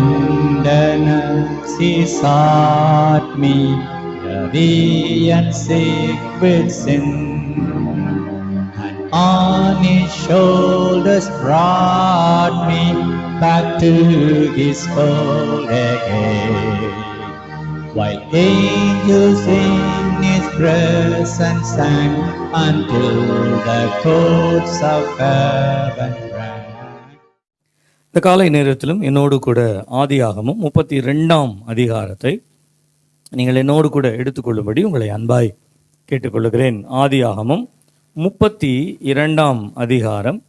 tenderness he sought me, heavy and sick with sin, and on his shoulders brought me back to his fold again. While angels in his presence sang until the courts of heaven rang. இந்த காலை நேரத்திலும் என்னோடு கூட ஆதியாகமம் 32ஆம் அதிகாரத்தை நீங்கள் என்னோடு கூட எடுத்துக்கொள்ளும்படி உங்களை அன்பாய் கேட்டுக்கொள்கிறேன். ஆதியாகமம் 32ஆம் அதிகாரம்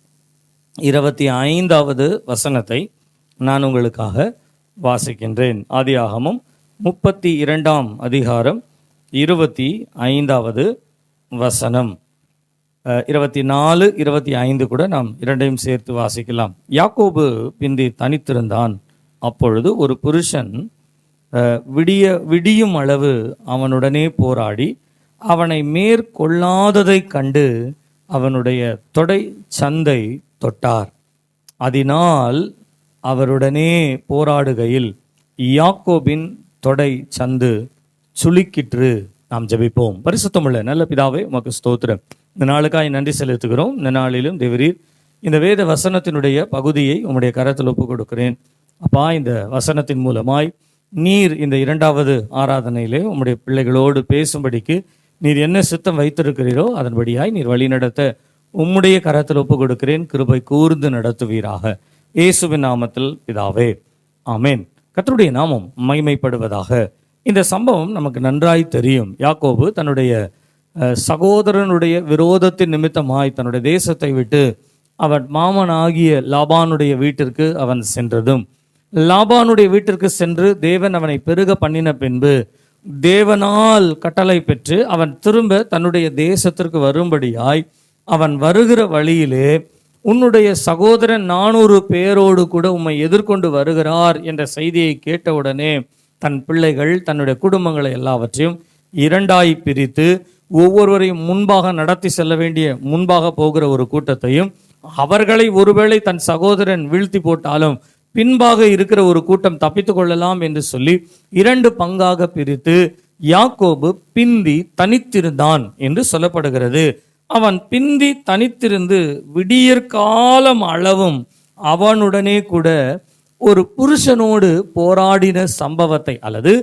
25வது வசனத்தை நான் உங்களுக்காக வாசிக்கின்றேன். ஆதியாகமம் 32ஆம் அதிகாரம் 25வது வசனம். 24, 25 கூட நாம் இரண்டையும் சேர்த்து வாசிக்கலாம். யாக்கோபு பிந்தி தனித்திருந்தான். அப்பொழுது ஒரு புருஷன் விடியும் அளவு அவனுடனே போராடி அவனை மேற்கொள்ளாததைக் கண்டு அவனுடைய தொடை சந்தை தொட்டார். அதனால் அவருடனே போராடுகையில் யாக்கோபின் தொடை சந்து சுளுக்கிற்று. நாம் ஜெபிப்போம். பரிசுத்தமுள்ள நல்ல பிதாவே, உமக்கு ஸ்தோத்திரம். இந்த நாளுக்காய் நன்றி செலுத்துகிறோம். இந்த நாளிலும் தேவரீர் இந்த வேத வசனத்தினுடைய பகுதியை உம்முடைய கரத்தில் ஒப்புக் கொடுக்கிறேன். அப்பா, இந்த வசனத்தின் மூலமாய் நீர் இந்த 2வது ஆராதனையிலே உம்முடைய பிள்ளைகளோடு பேசும்படிக்கு நீர் என்ன சித்தம் வைத்திருக்கிறீரோ அதன்படியாய் நீர் வழி நடத்த உம்முடைய கரத்தில் ஒப்புக் கொடுக்கிறேன். கிருபை கூர்ந்து நடத்துவீராக. இயேசுவின் நாமத்தில் பிதாவே, ஆமேன். கர்த்தருடைய நாமம் மகிமைப்படுவதாக. இந்த சம்பவம் நமக்கு நன்றாய் தெரியும். யாக்கோபு தன்னுடைய சகோதரனுடைய விரோதத்தின் நிமித்தமாய் தன்னுடைய தேசத்தை விட்டு அவன் மாமனாகிய லாபானுடைய வீட்டிற்கு அவன் சென்றதும், லாபானுடைய வீட்டிற்கு சென்று தேவன் அவனை பெருக பண்ணின பின்பு தேவனால் கட்டளை பெற்று அவன் திரும்ப தன்னுடைய தேசத்திற்கு வரும்படியாய் அவன் வருகிற வழியிலே உன்னுடைய சகோதரன் 400 பேரோடு கூட உம்மை எதிர்கொண்டு வருகிறார் என்ற செய்தியை கேட்டவுடனே தன் பிள்ளைகள் தன்னுடைய குடும்பங்களை எல்லாவற்றையும் 2ஆய் பிரித்து ஒவ்வொருவரையும் முன்பாக நடத்தி செல்ல வேண்டிய முன்பாக போகிற ஒரு கூட்டத்தையும், அவர்களை ஒருவேளை தன் சகோதரன் வீழ்த்தி போட்டாலும் பின்பாக இருக்கிற ஒரு கூட்டம் தப்பித்து கொள்ளலாம் என்று சொல்லி 2 பங்காக பிரித்து யாக்கோபு பிந்தி தனித்திருந்தான் என்று சொல்லப்படுகிறது. அவன் பிந்தி தனித்திருந்து விடியற்காலம் அளவும் அவனுடனே கூட ஒரு புருஷனோடு போராடின சம்பவத்தை, அல்லது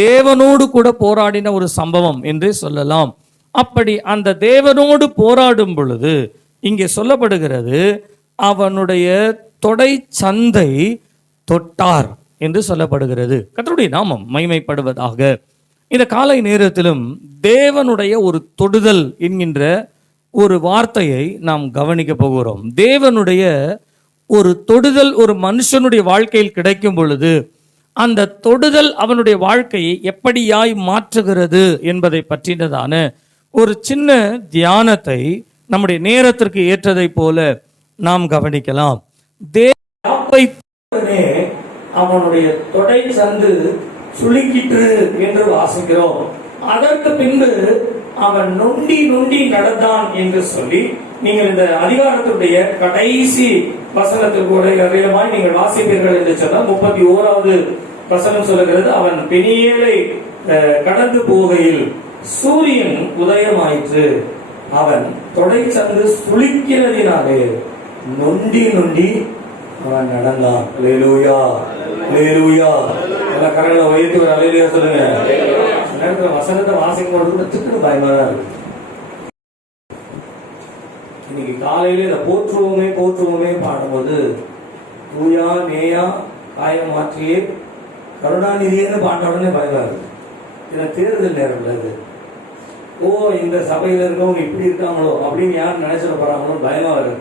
தேவனோடு கூட போராடின ஒரு சம்பவம் என்றே சொல்லலாம். அப்படி அந்த தேவனோடு போராடும் பொழுது இங்கே சொல்லப்படுகிறது, அவனுடைய தொடை சந்தை தொட்டார் என்று சொல்லப்படுகிறது. கர்த்தருடைய நாமம் மகிமைப்படுவதாக. இந்த காலை நேரத்திலும் தேவனுடைய ஒரு தொடுதல் என்கின்ற ஒரு வார்த்தையை நாம் கவனிக்க போகிறோம். தேவனுடைய ஒரு தொடுதல் ஒரு மனுஷனுடைய வாழ்க்கையில் கிடைக்கும் பொழுது அந்த தொடுதல் அவனுடைய வாழ்க்கையை எப்படியாய் மாற்றுகிறது என்பதை பற்றினதான ஒரு சின்ன தியானத்தை நம்முடைய நேரத்திற்கு ஏற்றதை போல நாம் கவனிக்கலாம். அவனுடைய தொடை சந்து சுளுக்கிற்று என்று வாசிக்கிறோம். அதற்கு பின்பு அவன் நொண்டி நொண்டி நடந்தான் என்று சொல்லி நீங்கள் இந்த அதிகாரத்துடைய கடைசி வசனத்தில் கூட வேகமாய் நீங்கள் வாசிப்பீர்கள் என்று சொன்னால் 31வது வசனம் சொல்லுகிறது, அவன் பெனியேலை கடந்து போகையில் சூரியன் உதயமாயிற்று, அவன் தொடை சந்து சுளுக்கிறதினாலே நொண்டி நொண்டி அவன் நடந்தான். அல்லேலூயா, அல்லேலூயா. எல்லாம் கரங்களை உயர்த்தி ஒரு அல்லேலூயா சொல்லுங்க. நேரத்தில் வசனத்தை வாசிக்கும் பொழுது கூட திட்டு பயமா தான் இருக்கு. இன்னைக்கு காலையில இதை போற்றுவோமே போற்றுவோமே பாடும்போது தூயா நேயா காயம் மாற்றியே கருணாநிதியன்னு பாட்ட உடனே பயமா இருக்கு. இதை தேர்தல் நேரம் இது. ஓ, இந்த சபையில இருக்கவங்க இப்படி இருக்காங்களோ அப்படின்னு யார் நினைச்சிட போறாங்களோ பயமா வருது.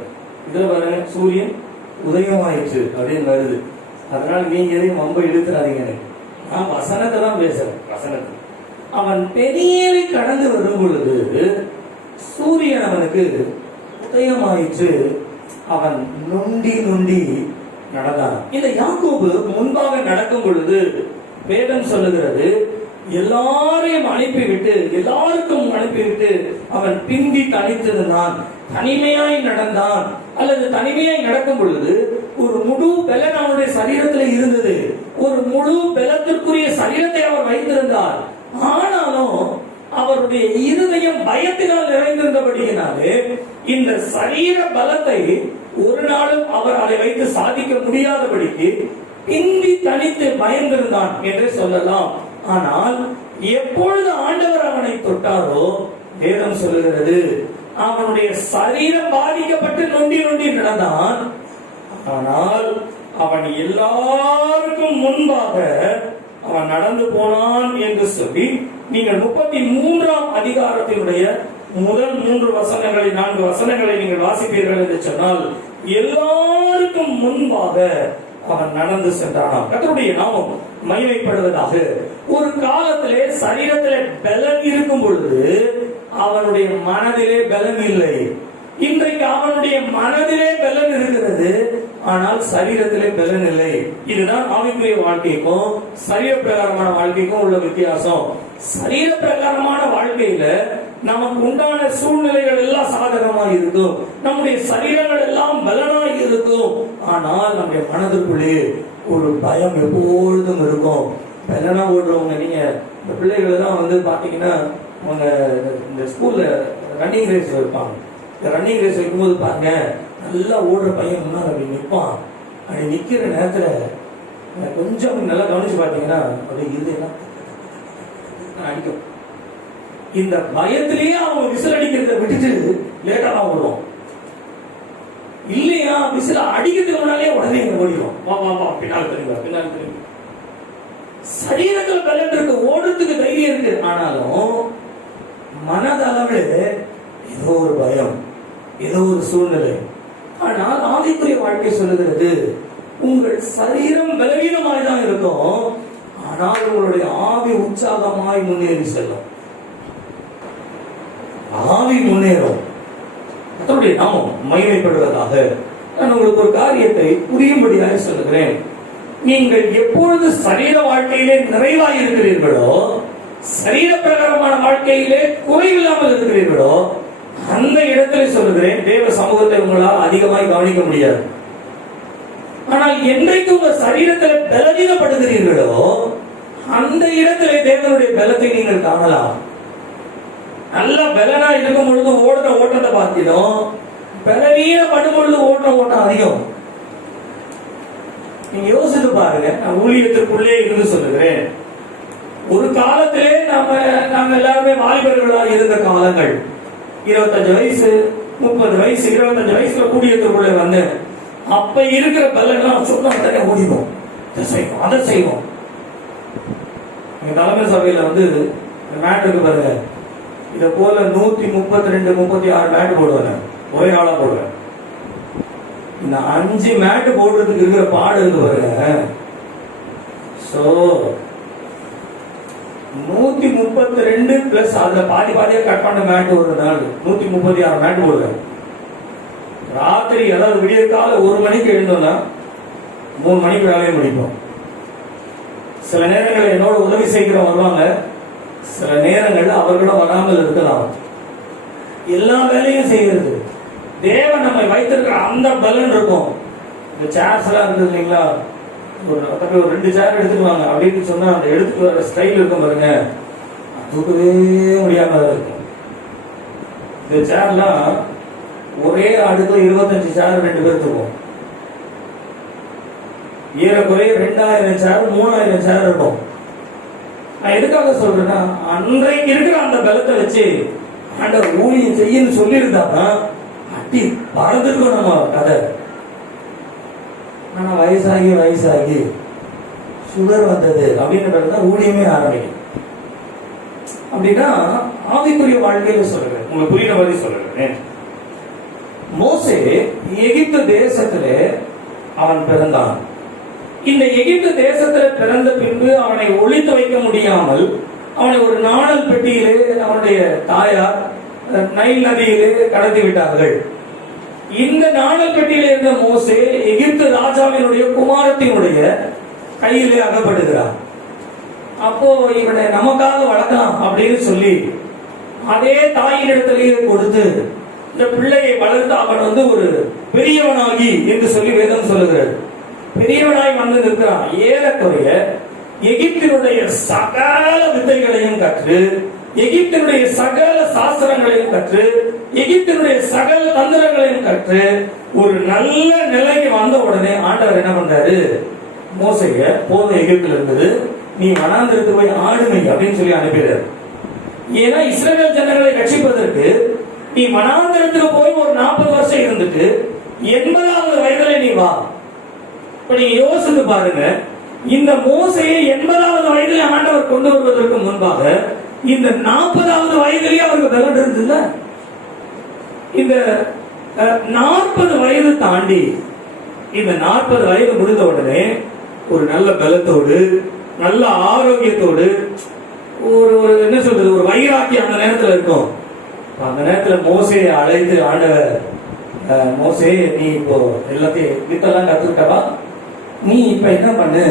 இதுல பாருங்க, சூரியன் உதயமாயிற்று அப்படின்னு வருது. அதனால நீங்க எதையும் ரொம்ப இழுத்துறாதீங்க. நான் வசனத்தை தான் பேசுறேன். வசனத்தை அவன் பெரியலை கடந்து வரும் பொழுது சூரியன் அவனுக்கு உதயமாயிற்று, அவன் நொண்டி நொண்டி நடந்தான். இந்த யாக்கோபு முன்பாக நடக்கும் பொழுது வேதம் சொல்லுகிறது, எல்லாரையும் அனுப்பிவிட்டு எல்லாருக்கும் அனுப்பிவிட்டு அவன் பிந்தி தனித்திருந்தான், தனிமையாய் நடந்தான். அல்லது தனிமையாய் நடக்கும் பொழுது ஒரு முழு பலன் அவனுடைய சரீரத்தில் இருந்தது. ஒரு முழு பலத்திற்குரிய சரீரத்தை அவர் வைத்திருந்தார். ஆனாலும் அவருடைய இருதயம் பயத்தினால் நிறைந்திருந்தபடியினாலே இந்த சரீர பலத்தை ஒரு நாளும் அவர் அதை வைத்து சாதிக்க முடியாதபடிக்கு பிந்தி தனித்து பயந்திருந்தான் என்று சொல்லலாம். ஆனால் எப்பொழுது ஆண்டவர் அவனை தொட்டாரோ வேதம் சொல்லுகிறது அவனுடைய சரீரம் பாதிக்கப்பட்டு நொண்டி நொண்டி நடந்தான். ஆனால் அவன் எல்லாருக்கும் முன்பாக அவன் நடந்து போனான் என்று சொல்லி நீங்கள் 33ஆம் அதிகாரத்தினுடைய முதல் 3 வசனங்களை 4 வசனங்களை நீங்கள் வாசிப்பீர்கள் என்று சொன்னால் எல்லாருக்கும் முன்பாக அவன் நடந்து சென்றானாம். கர்த்தருடைய நாமம் மகிமைப்படுவதாக. ஒரு காலத்திலே சரீரத்திலே பலன் இருக்கும் பொழுது அவனுடைய மனதிலே பலன் இல்லை. இன்றைக்கு அவனுடைய மனதிலே பலன் இருக்கிறது, ஆனால் சரீரத்திலே பலன் இல்லை. இதுதான் ஆவிக்குரிய வாழ்க்கைக்கும் சரீர பிரகாரமான வாழ்க்கைக்கும் உள்ள வித்தியாசம். சரீர பிரகாரமான வாழ்க்கையில நமக்கு உண்டான சூழ்நிலைகள் எல்லாம் சாதகமா இருக்கும், நம்முடைய சரீரங்கள் எல்லாம் பலனாய் இருக்கும். ஆனால் நம்முடைய மனதிற்குள்ளே ஒரு பயம் எப்பொழுதும் இருக்கும். பலனா ஓடுறவங்க, நீங்க இந்த பிள்ளைகள் எல்லாம் வந்து பாத்தீங்கன்னா அவங்க இந்த ஸ்கூல்ல ரன்னிங் ரேஸ் வைப்பாங்க. ரன்னிங் ரேஸ் வைக்கும்போது பாருங்க, நல்லா ஓடுற பையன் முன்னால் அப்படி நிற்பான். அப்படி நிக்கிற நேரத்துல கொஞ்சம் நல்லா கவனிச்சு பாத்தீங்கன்னா அப்படியே இருதெல்லாம் அடிக்கும். இந்த பயத்திலேயே அவங்க விசில் அடிக்கிறத விட்டுட்டு லேட்டா தான் ஓடுவோம். இல்லையா விசில் அடிக்கிறதுக்கு முன்னாலே உடனே ஓடிடும். வா வா வா பின்னால் திரும்ப பின்னால் திரும்ப. சரீரத்தில் பலன் இருக்கு, ஓடுறதுக்கு தைரியம் இருக்கு, ஆனாலும் மனதளவில் ஏதோ ஒரு பயம், ஏதோ ஒரு சூழ்நிலை. ஆனால் ஆவிக்குரிய வாழ்க்கை சொல்லுகிறது உங்கள் சரீரம் பலவீனமாய் தான் இருக்கும், ஆனால் உங்களுடைய ஆவி உற்சாகமாய் முன்னேறி செல்லும். ஆவி முன்னேறும். அதனுடைய நாமம் மகிமைப்படுவதாக. நான் உங்களுக்கு ஒரு காரியத்தை புரியும்படியாக சொல்லுகிறேன். நீங்கள் எப்பொழுது சரீர வாழ்க்கையிலே நிறைவாய் இருக்கிறீர்களோ, சரீர பிரகாரமான வாழ்க்கையிலே குறைவில்லாமல் இருக்கிறீர்களோ, அந்த இடத்துல சொல்லுகிறேன் தேவ சமூகத்தை உங்களால் அதிகமாய் கவனிக்க முடியாது. ஆனால் என்றைக்கு உங்க சரீரத்தில் பலவீனப்படுகிறீர்களோ அந்த இடத்திலே தேவனுடைய பலத்தை நீங்கள் காணலாம். நல்ல பலனா இருக்கும் பொழுது ஓடுற ஓட்டத்தை பார்த்திடும், பலவீனப்படும் பொழுது ஓடுற ஓட்டம் அதிகம். நீங்க யோசித்து பாருங்க. நான் ஊழியத்திற்குள்ளே இருந்து சொல்லுகிறேன். ஒரு காலத்திலே நாம எல்லாருமே வாலிபர்களா இருந்த காலங்கள், 25 வயசு 30 வயசு 25 வயசுல ஊழியத்திற்குள்ளே வந்தேன். அப்ப இருக்கிற பலன்லாம் சொன்ன ஓடிடும், இதை செய்வோம் அதை செய்வோம். எங்க தலைமை சபையில வந்து மேட்டுக்கு பாருங்க, இதை போல 132 36 மேட்டு போடுவேன், ஒரே ஆளா போடுவேன். இந்த 5 மேட்டு போடுறதுக்கு இருக்கிற பாடு இருக்கு பாருங்க. சோ 132 பிளஸ் அதுல பாதி பாதியா கட் பண்ண மேட்டு ஒரு நாள் 136 மேட்டு போடுவேன். ராத்திரி அதாவது விடிய கால 1 மணிக்கு எழுந்தோம்னா 3 மணிக்கு வேலையை முடிப்போம். சில நேரங்கள் என்னோட உதவி செய்கிறவங்க வருவாங்க, சில நேரங்கள் அவர்களும் வராமல் இருக்கலாம். எல்லா வேலையும் செய்யறது தேவன் நம்மை வைத்திருக்கிற அந்த பலன் இருக்கும். இந்த சேர்ஸ் எல்லாம் இருக்குது இல்லைங்களா, ஒரு 2 சேர் எடுத்துக்குவாங்க அப்படின்னு சொன்னா அந்த எடுத்துட்டு வர ஸ்டைல் இருக்கும் பாருங்க, தூக்கவே முடியாம இருக்கும். இந்த சேர்லாம் ஒரே அடுத்து 25 சேர் 2 பேர் தூக்கும். ஏறக்குறைய 2000 சேர் 3000 சேர் இருக்கும். நான் எதுக்காக சொல்றேன்னா, அன்றைக்கு இருக்கிற அந்த பலத்தை வச்சு ஆண்டவர் ஊழியம் செய்யன்னு சொல்லியிருந்தாங்கன்னா அட்டி பறந்துருக்கும் நம்ம கதை. ஆனா வயசாகி சுகர் வந்தது அப்படின்னு ஊழியமே ஆரம்பிக்கும். அப்படின்னா ஆவிக்குரிய வாழ்க்கையில சொல்றேன், உங்களுக்கு புரியுற மாதிரி சொல்றேன். மோசே எகிப்து தேசத்திலே அவன் பிறந்தான். இந்த எகிப்து தேசத்தில் பிறந்த பின்பு அவனை ஒளித்து வைக்க முடியாமல் அவனை ஒரு நாணல் பெட்டியிலே அவனுடைய தாயார் நைல் நதியிலே கடத்தி விட்டார்கள். இந்த நாணல் பெட்டியிலே இருந்த மோசே எகிப்து ராஜாவினுடைய குமாரத்தினுடைய கையிலே அகப்படுகிறார். அப்போ இவனை நமக்காக வளர்க்கலாம் அப்படின்னு சொல்லி அதே தாயின் இடத்திலேயே கொடுத்து இந்த பிள்ளையை வளர்த்து அவன் ஒரு பெரியவனாகி என்று சொல்லி வேதம் சொல்லுகிறது. பெரியவனாய் வந்து நிற்கிறான். ஏறக்குறைய எகிப்தினுடைய சகல வித்தைகளையும் கற்று, எகிப்தினுடைய சகல சாஸ்திரங்களையும் கற்று, எகிப்தினுடைய சகல தந்திரங்களையும் கற்று ஒரு நல்ல நிலைக்கு வந்த உடனே ஆண்டவர் என்ன பண்றாரு? மோசைய போதும், எகிப்துல இருந்தது, நீ வனாந்திரத்துக்கு போய் ஆடுமை அப்படின்னு சொல்லி அனுப்பிடுறாரு. ஏன்னா இஸ்ரவேல் ஜனங்களை ரட்சிப்பதற்கு நீ வனாந்திரத்துக்கு போய் ஒரு 40 வருஷம் இருந்துட்டு 80வது வயதுல நீ வா. இப்ப நீங்க யோசித்து பாருங்க, இந்த மோசையை 80வது வயதில் ஆண்டவர் கொண்டு வருவதற்கு முன்பாக இந்த 40வது வயதிலேயே அவருக்கு பலன் இருந்ததுல. இந்த 40 வயது தாண்டி, இந்த 40 வயது முடிந்த உடனே ஒரு நல்ல பலத்தோடு, நல்ல ஆரோக்கியத்தோடு, ஒரு என்ன சொல்றது, ஒரு வைராக்கியம் அந்த நேரத்தில் இருக்கும். அந்த நேரத்துல மோசையை அழைத்து ஆண்டவர், மோசே நீ இப்போ எல்லாத்தையும் வித்தெல்லாம் கத்துக்கிட்டவா, நீ இப்ப என்ன பண்ணு,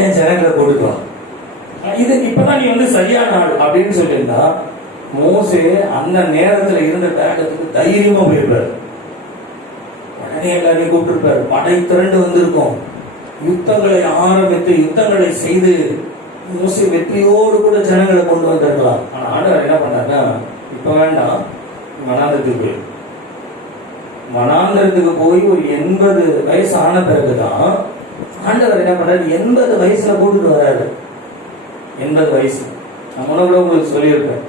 ஏன் ஜனங்களை போட்டுக்கோ, இது இப்பதான் நீ சரியான ஆள் அப்படின்னு சொல்லியிருந்தா மோசே அந்த நேரத்துல இருந்த வேகத்துக்கு தைரியமா போயிருப்பாரு. உடனே எல்லாரையும் கூப்பிட்டுருப்பாரு, படை திரண்டு வந்திருக்கும், யுத்தங்களை ஆரம்பித்து யுத்தங்களை செய்து மோசே வெற்றியோடு கூட ஜனங்களை கொண்டு வந்திருக்கலாம். ஆனா ஆண்டவர் என்ன பண்ணாருன்னா, இப்ப வேண்டாம், வனாந்தரத்துக்கு போய் ஒரு 80 வயசு ஆன பிறகுதான் ஆண்டவர் என்ன பண்றாரு, 80 வயசுல கூட்டிட்டு வராரு. 80 வயசு நான் கூட உங்களுக்கு சொல்லியிருப்பேன்.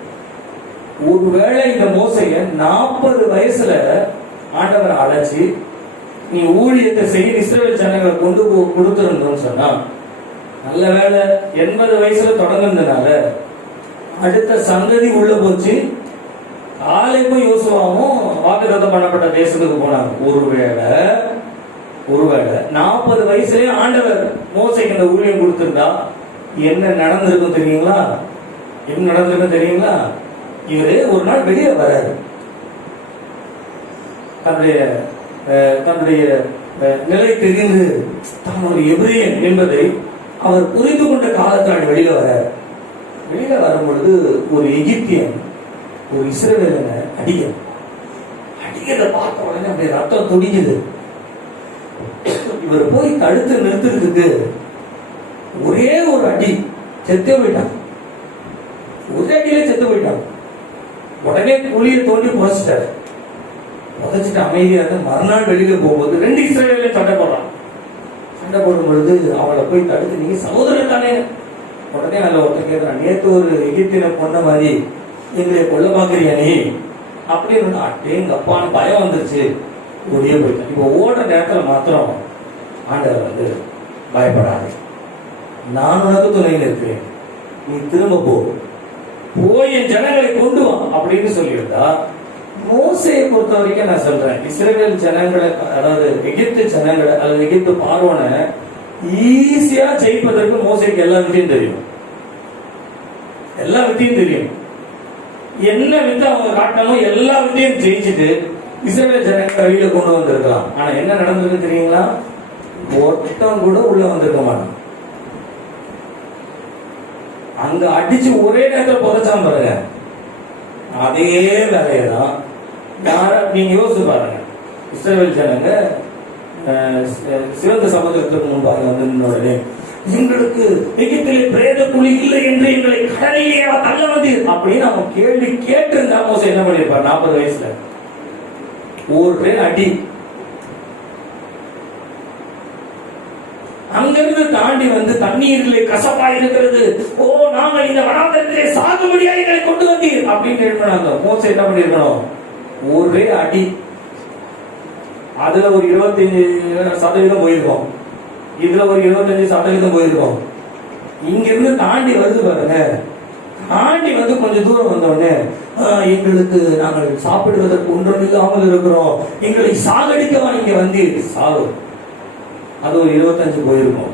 ஒருவேளை இந்த மோசைய 40 வயசுல ஆண்டவர் அழைச்சி நீ ஊழியத்தை செய்ய இஸ்ரவேல் ஜனங்களை கொண்டு கொடுத்திருந்தோம்னு சொன்னா, நல்ல வேலை 80 வயசுல தொடங்குனதுனால அடுத்த சந்ததி உள்ள போச்சு. காலைக்கும் யோசுவாவும் வாக்குத்தத்தம் பண்ணப்பட்ட தேசத்துக்கு போனாங்க. ஒருவேளை 40 வயசுலயே ஆண்டவர் மோசைக்கு இந்த ஊழியம் கொடுத்திருந்தா என்ன நடந்திருக்கும் தெரியுங்களா? என்ன நடந்திருக்கும் தெரியுங்களா? இவரு ஒரு நாள் வெளியே வராரு, தன்னுடைய நிலை தெரிந்து தான் ஒரு எபிரியன் என்பதை அவர் புரிந்து கொண்ட காலத்தால் வெளியில வராரு. வெளியில வரும் பொழுது ஒரு எகிப்தியன் ஒரு இஸ்ரவேலனை அடிக்கிறத பார்த்த உடனே அப்படியே ரத்தம் துடிக்குது. இவர் போய் தடுத்து நிறுத்துறதுக்கு ஒரே ஒரு அடி, செத்து போயிட்டான். ஒரே அடியில செத்து போயிட்டான். உடனே குழியை தோண்டி புதைச்சிட்டாரு. புதைச்சிட்டு அமைதியா இருந்து மறுநாள் வெளியில போகும்போது 2 இஸ்ரவேலையும் சண்டை போடுறான். சண்டை போடும் பொழுது அவளை போய் தடுத்து, நீங்க சகோதரர் தானே? உடனே அதில் ஒருத்தர் கேட்கிறான், நேற்று ஒரு எகிப்தியனை கொண்ட மாதிரி எங்களை கொல்ல பாக்குறியா நீ அப்படின்னு. எங்க அப்பான்னு பயம் வந்துருச்சு, ஓடியே போயிட்டான். இப்போ ஓடுற நேரத்துல மாத்திரம் ஆண்டவர் பயப்படாது, நான் உனக்கு துணையில் இருக்கிறேன், நீ திரும்ப போய் என் ஜனங்களை கொண்டு வா அப்படின்னு சொல்லியிருந்தா, மோசையை பொறுத்த வரைக்கும் நான் சொல்றேன், இஸ்ரவேல் ஜனங்களை, அதாவது எகிப்து ஜனங்களை அல்லது எகிப்து பார்வோனை ஈஸியா ஜெயிப்பதற்கு மோசைக்கு எல்லா வித்தையும் தெரியும். என்ன வித்தை அவங்க காட்டணும், எல்லா வித்தையும் ஜெயிச்சுட்டு இஸ்ரவேல் ஜனங்களை வெளியில கொண்டு வந்திருக்கலாம். ஆனா என்ன நடந்திருக்கு தெரியுங்களா? ஒருத்தம் கூட உள்ள வந்திருக்க மாட்டான். அங்க அடிச்சு ஒரே நேரத்தில் புதைச்சான் பாருங்க. அதே வேலையதான் நீங்க யோசிச்சு பாருங்க. இஸ்ரவேல் ஜனங்க சிவந்த சமுதிரத்துக்கு முன்பாக வந்து உடனே, எங்களுக்கு எகிப்திலே பிரேத குழி இல்லை என்று எங்களை கடலிலே தள்ள வந்து அப்படின்னு அவன் கேள்வி கேட்டிருந்தா மோசே என்ன பண்ணிருப்பார்? 40 வயசுல ஒரே அடி. அங்கிருந்து தாண்டி வந்து தண்ணீரிலே கசப்பா இருக்கிறது, ஓ நாங்கள் இந்த வனாந்தரத்திலே சாகுபடியா எங்களை கொண்டு வந்தீர் அப்படின்னு எழுப்பினாங்க. மோசே என்ன பண்ணிருக்கணும்? ஒரே அடி. அதுல ஒரு 25% போயிருக்கோம், இதுல ஒரு 25% போயிருக்கோம். இங்க இருந்து தாண்டி வருது பாருங்க. தாண்டி வந்து கொஞ்சம் தூரம் வந்தோடனே, எங்களுக்கு நாங்கள் சாப்பிடுவதற்கு ஒன்றும் இல்லாமல் இருக்கிறோம், எங்களை சாகடிக்கவா இங்க வந்து சாவு. அது ஒரு 25 போயிருக்கும்.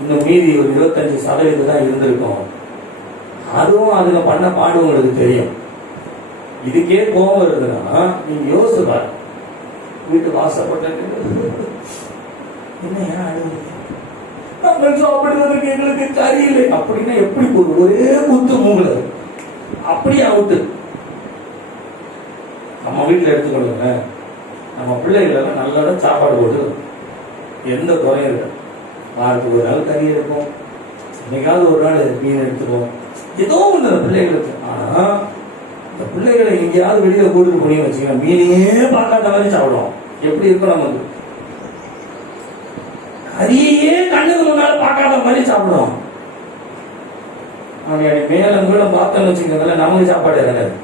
இன்னும் மீதி ஒரு 25% தான் இருந்திருக்கும். அதுவும் அதுல பண்ண பாடு உங்களுக்கு தெரியும். இதுக்கே கோபம் வருதுன்னா நீங்க யோசிச்சு பாரு. வீட்டு வாசப்பட்ட என்ன நம்ம சாப்பிடுவதற்கு எங்களுக்கு சரியில்லை அப்படின்னா எப்படி ஒரே குத்து மூங்கல அப்படியே அவுட்டு. நம்ம வீட்டில் எடுத்துக்கொள்ளுங்க, நம்ம பிள்ளைகளெல்லாம் நல்லதா சாப்பாடு போட்டு எந்த குறையும் இல்லை. வாரத்துக்கு ஒரு நாள் கறி இருக்கும், என்னைக்காவது ஒரு நாள் மீன் எடுத்துருவோம், ஏதோ ஒன்று பிள்ளைகளுக்கு. ஆனா இந்த பிள்ளைகளை எங்கேயாவது வெளியில கூட்டிட்டு போனீங்கன்னு வச்சுக்கோங்க, மீனையே பார்க்காத மாதிரி சாப்பிடுவோம். எப்படி இருக்கும் நமக்கு? கறியே கண்ணுக்கு முன்னால பார்க்காத மாதிரி சாப்பிடுவோம். அவன் மேல கூட பார்த்தோன்னு வச்சுக்கோங்களேன், நமக்கு சாப்பாடு இறங்காது,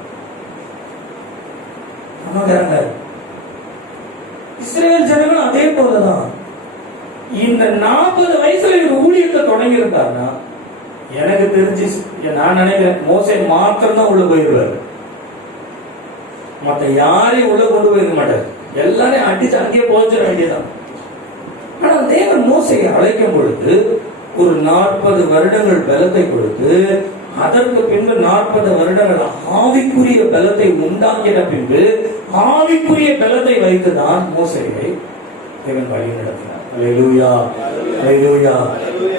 நமக்கு இறங்காது. இஸ்ரவேல் ஜனங்களும் அதே போலதான். இந்த 40 வயசுல ஒரு ஊழியத்தை தொடங்கி இருந்தாருன்னா, எனக்கு தெரிஞ்சு நான் நினைக்கிறேன் மோசே மாத்திரம் தான் உள்ள போயிருவாரு, மற்ற யாரையும் உள்ள கொண்டு போயிருக்க மாட்டாரு. எல்லாரையும் அடிச்சு அங்கேயே போச்சிட வேண்டியதான். ஆனா தேவன் மோசையை அழைக்கும் பொழுது ஒரு 40 வருடங்கள் பலத்தை கொடுத்து, அதற்கு பின்பு 40 வருடங்கள் ஆவிக்குரிய பலத்தை உண்டாக்கின பின்பு ஆவிக்குரிய பலத்தை வைத்துதான் மோசையை தேவன் வழி நடத்தினார். அல்லேலூயா, அல்லேலூயா.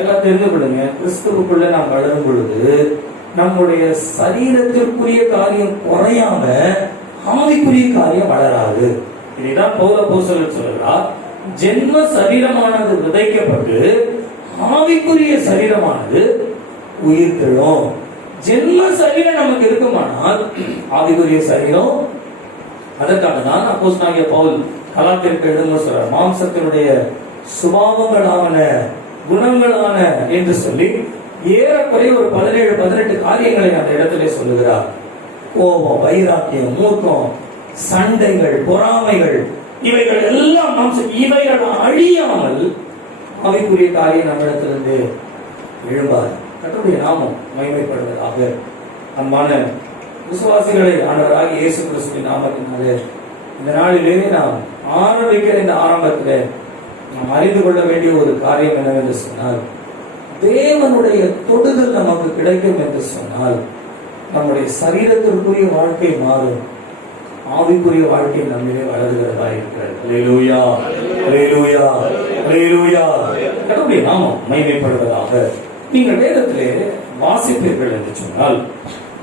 எல்லாம் தெரிந்து கொள்ளுங்க, கிறிஸ்துவுக்குள்ள நாம் வளரும் பொழுது நம்முடைய சரீரத்திற்குரிய காரியம் குறையாம ஆவிக்குரிய காரியம் வளராது. இதுதான் பவுல் அப்போஸ்தலர் சொல்கிறார், ஜென்ம சரீரமானது விதைக்கப்பட்டு ஆவிக்குரிய சரீரமானது உயிர்த்தெழும். ஜென்ம சரீரம் நமக்கு இருக்குமானால் ஆவிக்குரிய சரீரம். அதற்காக தான் அப்போஸ்தலனாகிய பவுல் கலாத்தியருக்கு எழுதும்போது சொல்றார், மாம்சத்தினுடைய சுபாவங்களான குணங்களான என்று சொல்லி ஏறக்குறைய ஒரு 17-18 காரியங்களை அந்த இடத்திலே சொல்லுகிறார். கோபம், வைராக்கியம், மூர்க்கம், சண்டைகள், பொறாமைகள், இவைகள் எல்லாம் மாம்சம். இவைகள் அழியாமல் ஆவிக்குரிய காரியம் நம்மிடத்திலிருந்து எழும்பாது. கர்த்தருடைய நாமம் மகிமைப்படுவதாக. அன்பான விசுவாசிகளை ஆண்டவராகிய இயேசு கிறிஸ்துவின் நாமத்தினாலே இந்த நாளிலே நாம் ஆரம்பிக்கிற இந்த ஆரம்பத்திலே நாம் அறிந்து கொள்ள வேண்டிய ஒரு காரியம் என்னவென்று சொன்னால், தேவனுடைய தொடுதல் நமக்கு கிடைக்கும் என்று சொன்னால் நம்முடைய சரீரத்திற்குரிய வாழ்க்கை மாறும், ஆவிக்குரிய வாழ்க்கை நம்மிலே வளர்கிறதா இருக்கிறது. அல்லேலூயா, அல்லேலூயா, அல்லேலூயா. கர்த்தருடைய நாமம் மகிமைப்படுவதாக. நீங்கள் வேதத்திலே வாசிப்பீர்கள் என்று சொன்னால்,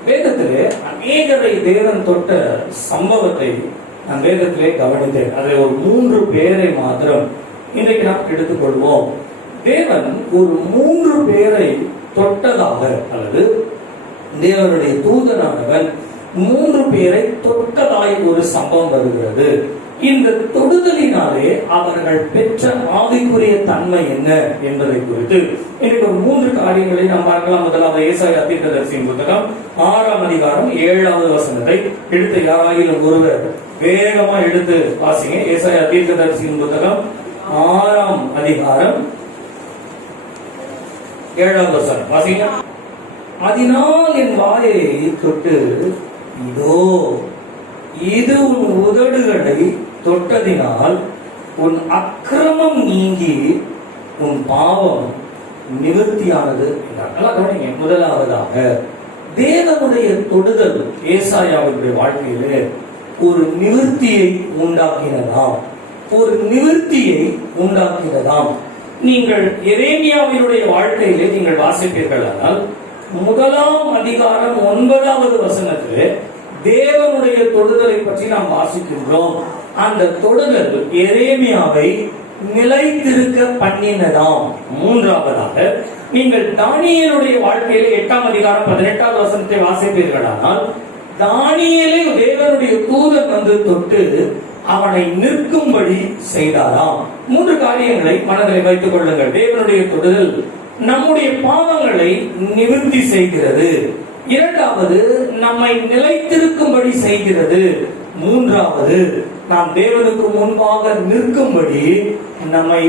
வேதத்திலே அநேகரை தேவன் தொட்ட சம்பவத்தை நான் வேதத்திலே கவனித்தேன். அதில் ஒரு 3 பேரை மாத்திரம் இன்றைக்கு நாம் எடுத்துக்கொள்வோம். தேவன் ஒரு 3 பேரை தொட்டதாக, அல்லது தேவனுடைய தூதனானவன் 3 பேரை தொட்டதாய் ஒரு சம்பவம் வருகிறது. இந்த தொடுதலினாலே அவர்கள் பெற்ற ஆவிக்குரிய தன்மை என்ன என்பதை குறித்து இன்னைக்கு ஒரு 3 காரியங்களை நாம் பார்க்கலாம். முதலாவது ஏசாயா தீர்க்கதரிசியின் புத்தகம் 6ஆம் அதிகாரம் 7வது வசனத்தை எடுத்து யாராயிலும் ஒருவர் வேகமா எடுத்து வாசிங்க. ஏசாயா தீர்க்கதரிசியின் புத்தகம் 6ஆம் அதிகாரம் 7வது வசனம் வாசிங்க. அதனால் என் வாயை தொட்டு, இதோ இது உன் உதடுகளை தொட்டதினால் உன் அக்கிரமம் நீங்கி உன் பாவம் நிவர்த்தியானது என்றார். முதலாவதாக தேவனுடைய தொடுதல் ஏசாயாவுடைய வாழ்க்கையிலே ஒரு நிவர்த்தியை உண்டாக்கினதாம், ஒரு நிவர்த்தியை உண்டாக்கினதாம். நீங்கள் எரேமியாவினுடைய வாழ்க்கையிலே நீங்கள் வாசிப்பீர்களானால் 1ஆம் அதிகாரம் 9வது வசனத்திலே தேவனுடைய தொடுதலை பற்றி நாம் வாசிக்கின்றோம். அந்த தொடுதல் எரேமியாவை நிலைத்திருக்க பண்ணினதாம். 3ஆவதாக நீங்கள் தானியேலுடைய வாழ்க்கையிலே 8ஆம் அதிகாரம் 18வது வசனத்தை வாசிப்பீர்களானால், தானியேலை தேவனுடைய தூதன் வந்து தொட்டு அவனை நிற்கும்படி செய்தாராம். 3 காரியங்களை மனதில் வைத்துக் கொள்ளுங்கள். தேவனுடைய தொடுதல் நம்முடைய பாவங்களை நிவர்த்தி செய்கிறது. 2வது நம்மை நிலைத்திருக்கும்படி செய்கிறது. 3வது நாம் தேவனுக்கு முன்பாக நிற்கும்படி நம்மை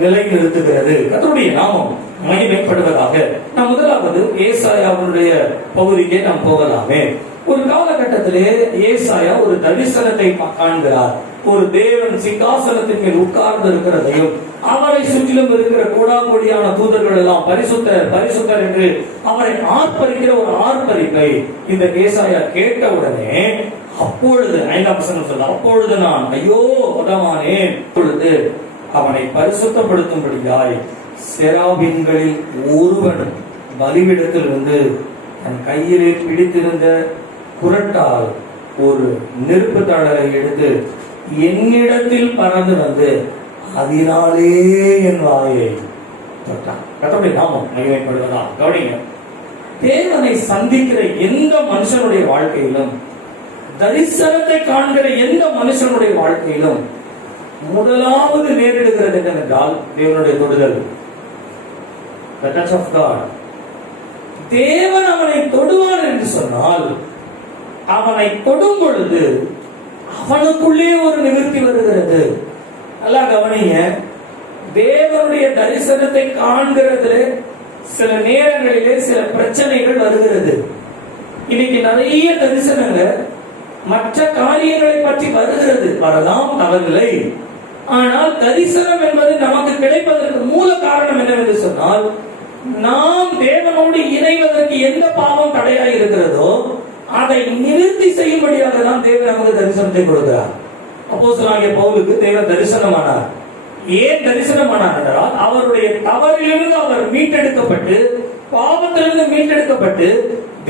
நிலைநிறுத்துகிறது. கர்த்தருடைய நாமம் மகிமைப்படுவதாக. நாம் முதலாவது ஏசாயாவுடைய பகுதிக்கே நாம் போகலாமே. ஒரு காலகட்டத்திலே ஏசாயா ஒரு தரிசனத்தை காண்கிறார். ஒரு தேவன் சிங்காசனத்தின் மேல் உட்கார்ந்து இருக்கிறதையும் அவரை சுற்றிலும் இருக்கிற கோடாகோடியான தூதர்கள் எல்லாம் பரிசுத்தர் பரிசுத்தர் என்று அவரை ஆர்ப்பரிக்கிற ஒரு ஆர்ப்பரிப்பை இந்த ஏசாயா கேட்டவுடனே, அப்பொழுது 5ஆம் வசனம் சொல்ல, அப்பொழுது நான் ஐயோ உதவானேன், அப்பொழுது அவனை பரிசுத்தப்படுத்தும்படியாய் செராபீன்களில் ஒருவன் பலிபீடத்தில் இருந்து தன் கையிலே பிடித்திருந்த குரட்டால் ஒரு நெருப்பு தழலை எடுத்து என்னிடத்தில் பறந்து வந்து அதனாலே என் வாயை தொட்டான். கர்த்தருடைய நாமம் மகிமைப்படுவதா. கவனிங்க, தேவனை சந்திக்கிற எந்த மனுஷனுடைய வாழ்க்கையிலும், தரிசனத்தை காண்கிற எந்த மனுஷனுடைய வாழ்க்கையிலும் முதலாவது நேரிடுகிறது என்னவென்றால் தேவனுடைய தொடுதல். The touch of God. தேவன் அவனை தொடுவார் என்று சொன்னால், அவனை தொடும் பொழுது அவனுக்குள்ளே ஒரு நிவர்த்தி வருகிறது. நல்லா கவனிங்க, தேவனுடைய தரிசனத்தை காண்கிறது சில நேரங்களிலே சில பிரச்சனைகள் வருகிறது. இன்னைக்கு நிறைய தரிசனங்கள் மற்ற காரியங்களை பற்றி வருகிறது, வரலாம், தவறில்லை. ஆனால் தரிசனம் என்பது நமக்கு கிடைப்பதற்கு மூல காரணம் என்னவென்று சொன்னால், நாம் தேவனோடு இணைவதற்கு எந்த பாவம் தடையாய் இருக்கிறதோ அதை நிவர்த்தி செய்யும்படியாக தான் தேவன் நமக்கு தரிசனத்தை கொடுக்கிறார். அப்போஸ்தலனாகிய பவுலுக்கு தேவன் தரிசனமானார். ஏன் தரிசனமானார் என்றால், அவருடைய தவறிலிருந்து அவர் மீட்டெடுக்கப்பட்டு, பாவத்திலிருந்து மீட்டெடுக்கப்பட்டு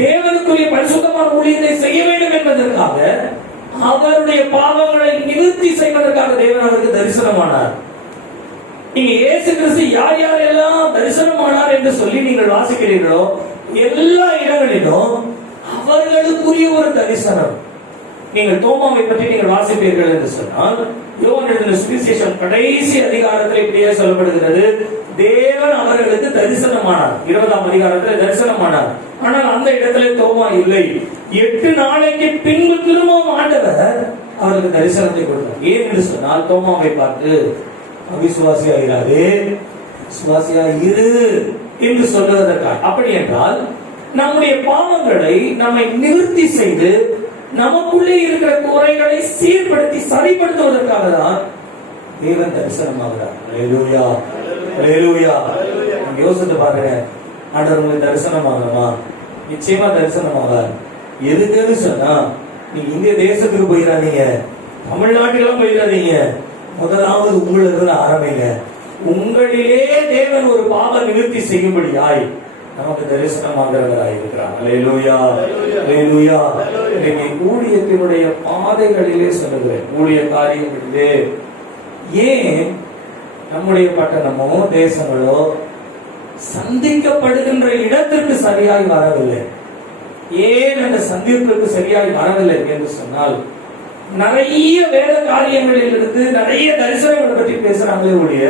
தேவனுக்குரிய பரிசுத்தமான ஊழியத்தை செய்ய வேண்டும் என்பதற்காக, அவருடைய பாவங்களை நிவர்த்தி செய்வதற்காக தேவன் அவருக்கு தரிசனமானார். நீங்க இயேசு கிறிஸ்து யார் யாரெல்லாம் தரிசனமானார் என்று சொல்லி நீங்கள் வாசிக்கிறீர்களோ எல்லா இடங்களிலும் அவர்களுக்குரிய ஒரு தரிசனம். நீங்கள் தோமாவை பற்றி நீங்கள் வாசிப்பீர்கள் என்று சொன்னால், யோவான் எழுதின சுவிசேஷம் கடைசி அதிகாரத்தில் இப்படியே சொல்லப்படுகிறது, தேவன் அவர்களுக்கு தரிசனமானார். 20ஆம் அதிகாரத்தில் தரிசனமானார். ஆனால் அந்த இடத்துல தோமா இல்லை. 8 நாளைக்கு பின்பு திரும்பவும் ஆண்டவர் அவருக்கு தரிசனத்தை கொடுத்தார். ஏன் என்று சொன்னால், தோமாவை பார்த்து அவிசுவாசியாகிறாரே, விசுவாசியாயிரு என்று சொல்லுவதற்காக. அப்படி என்றால் நம்முடைய பாவங்களை நம்மை நிவர்த்தி செய்து நமக்குள்ளே இருக்கிற குறைகளை சீர்படுத்தி சரிப்படுத்துவதற்காக தான் தேவன் தரிசனமாகிறார். அல்லேலூயா, அல்லேலூயா. யோசித்து பாருங்க, ஆண்டவர் உங்களுக்கு தரிசனமாகணுமா? நிச்சயமா தரிசனமாகார். எதுக்குன்னு சொன்னா, நீங்க இந்திய தேசத்துக்கு போயிடாதீங்க, தமிழ்நாட்டுக்கெல்லாம் போயிடாதீங்க. முதலாவது உங்களிலிருந்து ஆரம்பிங்க. உங்களிலே தேவன் ஒரு பாவ நிவர்த்தி செய்யும்படியாய் நமக்கு தரிசனமாகிறவராய் இருக்கிறார். அல்லேலூயா, அல்லேலூயா. இன்னைக்கு ஊழியத்தினுடைய பாதைகளிலே சொல்லுகிறேன், ஊழிய காரியங்களிலே ஏன் நம்முடைய பட்டணமோ தேசங்களோ சந்திக்கப்படுகின்ற இடத்திற்கு சரியாய் வரவில்லை? ஏன் அந்த சந்திப்பிற்கு சரியாய் வரவில்லை என்று சொன்னால், நிறைய வேத காரியங்களில் இருந்து நிறைய தரிசனங்களை பற்றி பேசுறாங்களே ஒழிய,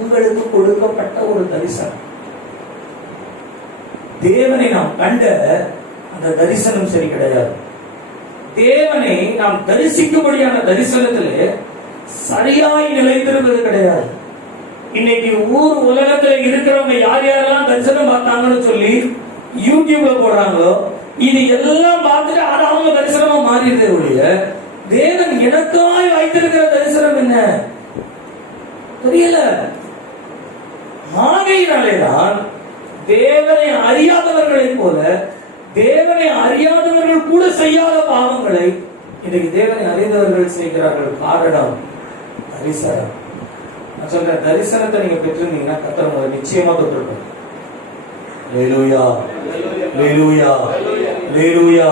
உங்களுக்கு கொடுக்கப்பட்ட ஒரு தரிசனம், தேவனை நாம் கண்ட அந்த தரிசனம் சரி கிடையாது. தேவனை நாம் தரிசிக்கும்படியான தரிசனத்திலே சரியாய் நிலைத்திருப்பது கிடையாது. இன்னைக்கு உலகத்துல இருக்கிறவங்க யார் யாரெல்லாம் தரிசனம் பார்த்தாங்கன்னு சொல்லி யூடியூப்ல போடுறாங்களோ, இது எல்லாம் பார்த்துட்டு அது அவங்க தரிசனமா மாறிடுதே ஒழிய, தேவன் எனக்காய் வைத்திருக்கிற தரிசனம் என்ன தெரியல. ஆகையினாலேதான் தேவனை அறியாதவர்களை போல, தேவனை அறியாதவர்கள் கூட செய்யாத பாவங்களை இன்னைக்கு தேவனை அறிந்தவர்கள் செய்கிறார்கள். காரணம் தரிசனம். நான் சொல்றேன், தரிசனத்தை நீங்க பெற்றிருந்தீங்கன்னா கர்த்தர் உங்களை நிச்சயமா தொட்டிருப்பார். அல்லேலூயா, அல்லேலூயா, அல்லேலூயா.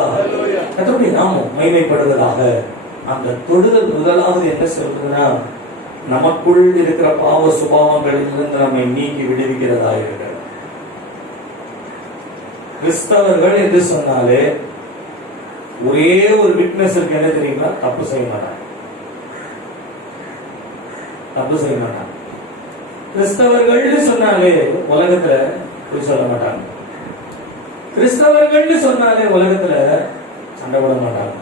கர்த்தருடைய நாமம் மகிமைப்படுவதாக. அந்த தொடுதல் முதலாவது என்ன சொல்றதுன்னா, நமக்குள் இருக்கிற பாவ சுபாவங்களிலிருந்து நம்மை நீக்கி விடுவிக்கிறதா இருக்கிறது. கிறிஸ்தவர்கள் என்று சொன்னாலே ஒரே ஒரு விட்னஸ் இருக்கு, என்ன தெரியுங்களா? தப்பு செய்ய மாட்டாங்க, தப்பு செய்ய மாட்டாங்க. கிறிஸ்தவர்கள் சொன்னாலே உலகத்துல போய் சொல்ல மாட்டாங்க. கிறிஸ்தவர்கள் சொன்னாலே உலகத்துல சண்டை போட மாட்டாங்க.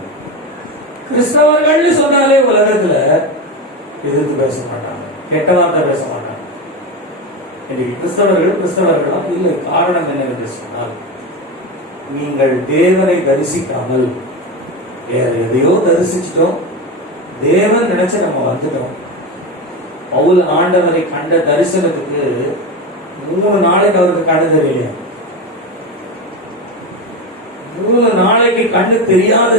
கிறிஸ்தவர்கள் சொன்னாலே உலகத்துல எதிர்த்து பேச மாட்டாங்க, கெட்ட வார்த்தை பேச மாட்டாங்க. இன்னைக்கு கிறிஸ்தவர்களா இல்லை. காரணம் என்ன என்று சொன்னால், நீங்கள் தேவனை தரிசிக்காமல் வேற எதையோ தரிசிச்சிட்டோம். தேவன் நினைச்சு நம்ம வந்துட்டோம். பவுல் ஆண்டவரை கண்ட தரிசனத்துக்கு 3 நாளைக்கு அவருக்கு கண்ணு தெரியலையா? 3 நாளைக்கு கண்ணு தெரியாத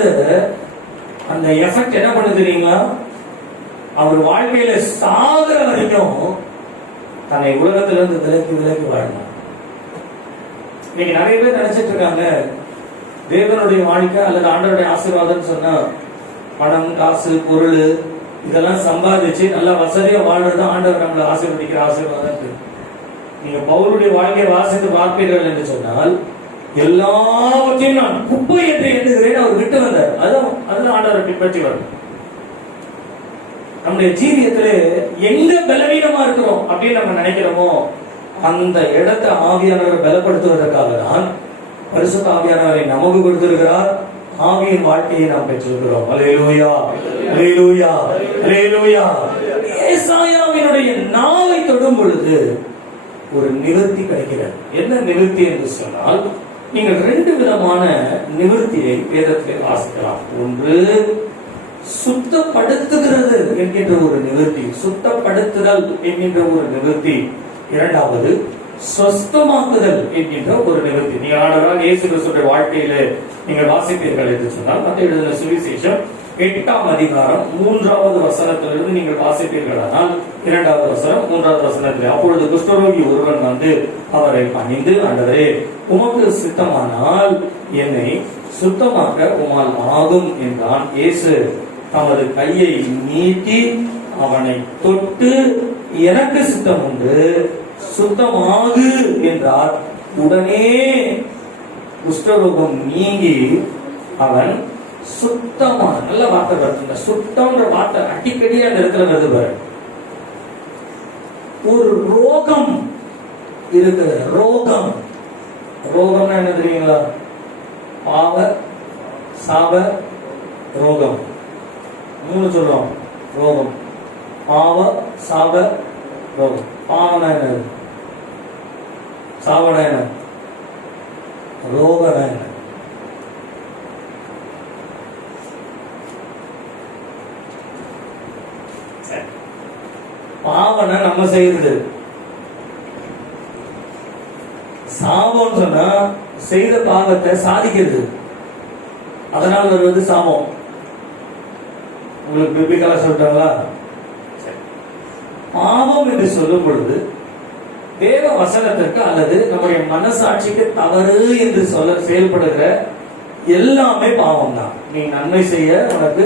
அந்த எஃபெக்ட் என்ன பண்ண தெரியுமா? அவர் வாழ்க்கையில சாகுற வரைக்கும் தன்னை உலகத்திலிருந்து விலக்கி விலக்கி வாழ்ந்தார். இன்னைக்கு நிறைய பேர் நினைச்சிட்டு இருக்காங்க தேவனுடைய வாழ்க்கை அல்லது ஆண்டவருடைய ஆசீர்வாதம் சொன்னா பணம், காசு, பொருள் இதெல்லாம் சம்பாதிச்சு நல்லா வசதியா வாழ்றது ஆண்டவர் நம்மளை ஆசீர்வதிக்கிற ஆசீர்வாதம். நீங்க பவுலுடைய வாழ்க்கையை வாசித்து பார்ப்பீர்கள் என்று சொன்னால் எல்லாவற்றையும் நான் குப்பை என்று எண்ணுகிறேன் அவர் விட்டு வந்தார். அதுதான் ஆண்டவரை பின்பற்றி வரும். நம்முடைய ஜீவியத்திலே எங்க பலவீனமா இருக்கிறோம் அப்படின்னு நம்ம நினைக்கிறோமோ அந்த இடத்தை ஆவியானவரை பலப்படுத்துவதற்காக தான் பரிசுத்த ஆவியானவரை நமக்கு கொடுத்திருக்கிறார். ஆவியின் வாழ்க்கையை நாம் பெற்றிருக்கிறோம். அல்லேலூயா, அல்லேலூயா, அல்லேலூயா. ஏசாயாவினுடைய நாவை தொடும் பொழுது ஒரு நிவர்த்தி கிடைக்கிறது. என்ன நிவர்த்தி என்று சொன்னால், நீங்கள் 2 விதமான நிவர்த்தியை வேதத்தில் வாசிக்கலாம். ஒன்று சுத்தப்படுத்துகிறது என்கின்ற ஒரு நிவர்த்தி, சுத்தப்படுத்துதல் என்கின்ற ஒரு நிவர்த்தி. இரண்டாவது சொஸ்தமாக்குதல் என்கின்ற ஒரு நிவர்த்தி. நீ ஆண்டவராக இயேசு கிறிஸ்துவின் வாழ்க்கையில நீங்கள் வாசிப்பீர்கள் என்று சொன்னால் மத்தேயு எழுதின சுவிசேஷம் 8ஆம் அதிகாரம் 3வது வசனத்திலிருந்து நீங்கள் வாசிப்பீர்களானால் 2வது வசனம் 3வது வசனத்தில், அப்பொழுது குஷ்டரோகி ஒருவன் வந்து அவரை பணிந்து, ஆண்டவரே உமக்கு சித்தமானால் என்னை சுத்தமாக்க உமால் ஆகும் என்றான். இயேசு தமது கையை நீட்டி அவனை தொட்டு, எனக்கு சித்தம் உண்டு, சுத்தமாகு என்றார். உடனே குஷ்டரோகம் நீங்கி அவன் சுத்தமான. நல்ல வார்த்தை வருது. இந்த சுத்தம்ன்ற வார்த்தை அடிக்கடி அந்த இடத்துல வருது பாரு. ஒரு ரோகம் இருக்குது. ரோகம் ரோகம்னா என்ன தெரியுங்களா? பாவ, சாப, ரோகம். 3 சொல்றோம். ரோகம், பாவ, சாப, ரோகம். பாவனா என்ன? சாபனா என்ன? ரோகனா என்ன? பாவனை நம்ம செய்யறது. சாபம் சொன்னா செய்த பாவத்தை சாதிக்கிறது, அதனால் வருவது சாபம். உங்களுக்கு பிபிகலா சொல்றாங்களா? பாவம் என்று சொல்லும் பொழுது தேவ வசனத்திற்கு அல்லது நம்முடைய மனசாட்சிக்கு தவறு என்று சொல்ல செயல்படுகிற எல்லாமே பாவம் தான். நீ நன்மை செய்ய உனக்கு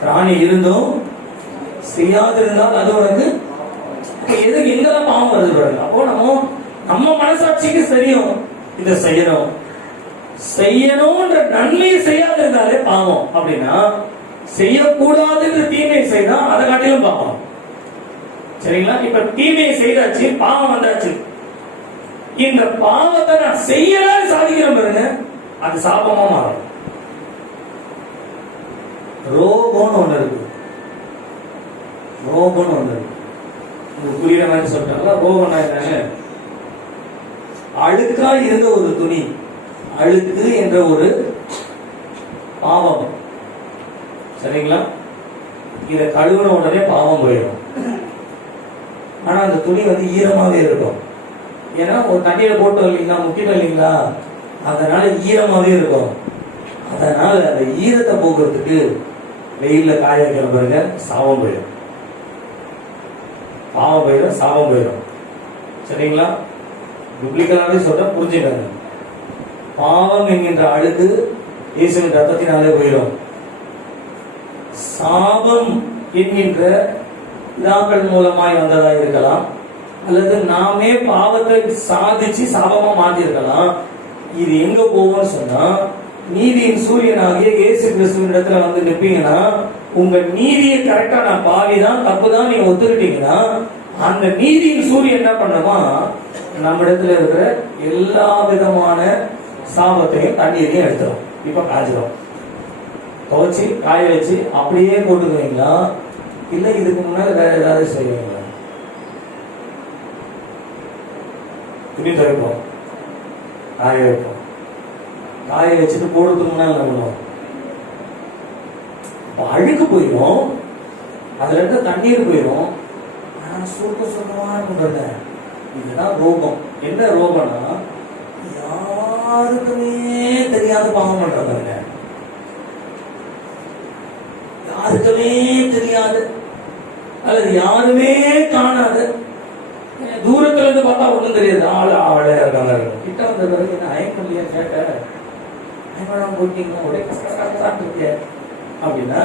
பிராணி இருந்தும் செய்யாதிருந்தால் அது உனக்கு எது எங்கெல்லாம் பாவம் வருது பாருங்க. அப்போ நம்ம மனசாட்சிக்கு தெரியும் இதை செய்யணும், செய்யணும்ன்ற நன்மையை செய்யாதிருந்தாலே பாவம். அப்படின்னா செய்யக்கூடாதுன்ற தீமையை செய்தா அதை காட்டிலும் பாவம். சரிங்களா? இப்ப தீமையை செய்தாச்சு, பாவம் வந்தாச்சு. இந்த பாவத்தை நான் செய்யலாம் சாதிக்கிறேன் பாருங்க, அது சாபமா மாறும். ரோகம்னு ஒண்ணு இருக்கு. ரோகம்னு ஒண்ணு இருக்கு. உங்களுக்கு புரியுற மாதிரி சொல்றாங்களா? ரோகம்னா என்னன்னு, அழுக்கா இருந்த ஒரு துணி, அழுக்கு என்ற ஒரு பாவம். சரிங்களா? இதை கழுவுன உடனே பாவம் போயிடும். ஆனா அந்த துணி வந்து ஈரமாவே இருக்கும். ஏன்னா ஒரு தண்ணியில போட்டோம் இல்லைங்களா, முக்கியம் இல்லைங்களா, அதனால ஈரமாவே இருக்கும். அதனால அந்த ஈரத்தை போக்குறதுக்கு வெயில்ல காய வைக்கிற பாருங்க, சாபம் போயிடும். பாவம் போயிடும், சாபம் போயிடும். சரிங்களா? டூப்ளிகேட்டாவே சொல்ற, புரிஞ்சுக்காங்க. பாவம் என்கின்ற அழுக்கு இயேசுவின் ரத்தத்தினாலே போயிடும். சாபம் என்கின்ற பிதாக்கள் மூலமாய் வந்ததா இருக்கலாம், அல்லது நாமே பாவத்தை சாதிச்சு சாபமா மாத்தி இருக்கலாம். இது எங்க போவோம்னு சொன்னா, நீதியின் சூரியனாகிய இயேசு கிறிஸ்துவின் இடத்துல வந்து நிப்பீங்கன்னா, உங்க நீதியை கரெக்டா நான் பாவிதான் தப்புதான் நீங்க ஒத்துக்கிட்டீங்கன்னா, அந்த நீதியின் சூரியன் என்ன பண்ணுமா, நம்ம இடத்துல இருக்கிற எல்லா விதமான சாபத்தையும் தண்ணீரையும் எடுத்துரும். இப்ப காய்ச்சிடும். துவச்சி காய வச்சு அப்படியே போட்டுக்குவீங்களா, இல்ல இதுக்கு முன்னாடி வேற ஏதாவது செய்வீங்களா? துணி துவைப்போம், காய வைப்போம். காய வச்சுட்டு போடுறதுக்கு முன்னாடி என்ன பண்ணுவோம்? அழுக்கு போயிடும், அதுல இருக்க தண்ணீர் போயிடும். ஆனா சுத்தமா இருக்குங்க. இதுதான் ரோகம். என்ன ரோகம்னா, யாருக்குமே தெரியாத பாவம் பண்றாங்க. யாருக்குமே தெரியாது அல்லது யாருமே காணாது, தூரத்துல இருந்து பார்த்தா ஒன்றும் தெரியாது, அவளே இருக்காங்க. கிட்ட வந்த பிறகு என்ன அயக்கம் இல்லையா கேட்ட, அயக்கம் போட்டீங்க ஒரே கஷ்டம் இருக்க அப்படின்னா,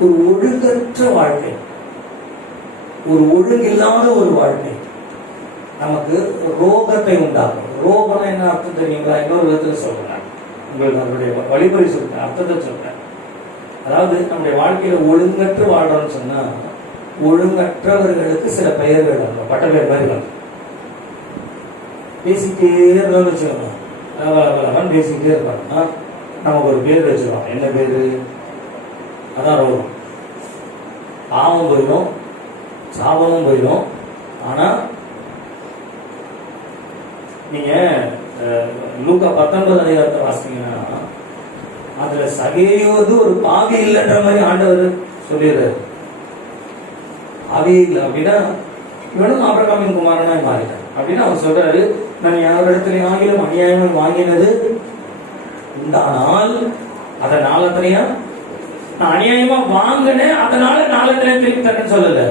ஒரு ஒழுங்கற்ற வாழ்க்கை, ஒரு ஒழுங்கில்லாத ஒரு வாழ்க்கை நமக்கு ரோகத்தை உண்டாகும். ரோகம் என்ன அர்த்தம் தெரியுங்களா? இன்னொரு விதத்துல சொல்றேன், உங்களுக்கு அதனுடைய வழிமுறை சொல்றேன், அர்த்தத்தை சொல்றேன். அதாவது நம்முடைய வாழ்க்கையில ஒழுங்கற்று வாழ்றோம்னு சொன்னா, ஒழுங்கற்றவர்களுக்கு சில பெயர்கள் வரும், பட்ட பெயர் மாதிரி வரும். பேசிக்கிட்டே இருந்தோம்னு வச்சுக்கோங்க, பேசிக்கிட்டே இருப்பாங்கன்னா நமக்கு ஒரு பேர் வச்சுருவாங்க. என்ன பேரு? அதான் ரோகம். பாவம் போயிடும், சாபமும் போயிடும். ஆனா நீங்க லூக்கா 19 அதிகாரத்தை வாசிங்கன்னா, அதுல சகேயு ஒரு பாவி இல்லைன்ற மாதிரி ஆண்டவர் சொல்லிடுறாரு. பாவி இல்லை அப்படின்னா இவனும் ஆபிரகாமின் குமாரனாய் மாறிட்டான் அப்படின்னா அவர் சொல்றாரு, நான் யாரிடத்துல ஆகிலும் அநியாயம் வாங்கினது உண்டானால் அதை நாளத்திலையா நான் அநியாயமா வாங்கினேன், அதனால நாளத்திலே திருப்பி தரேன்னு சொல்லல.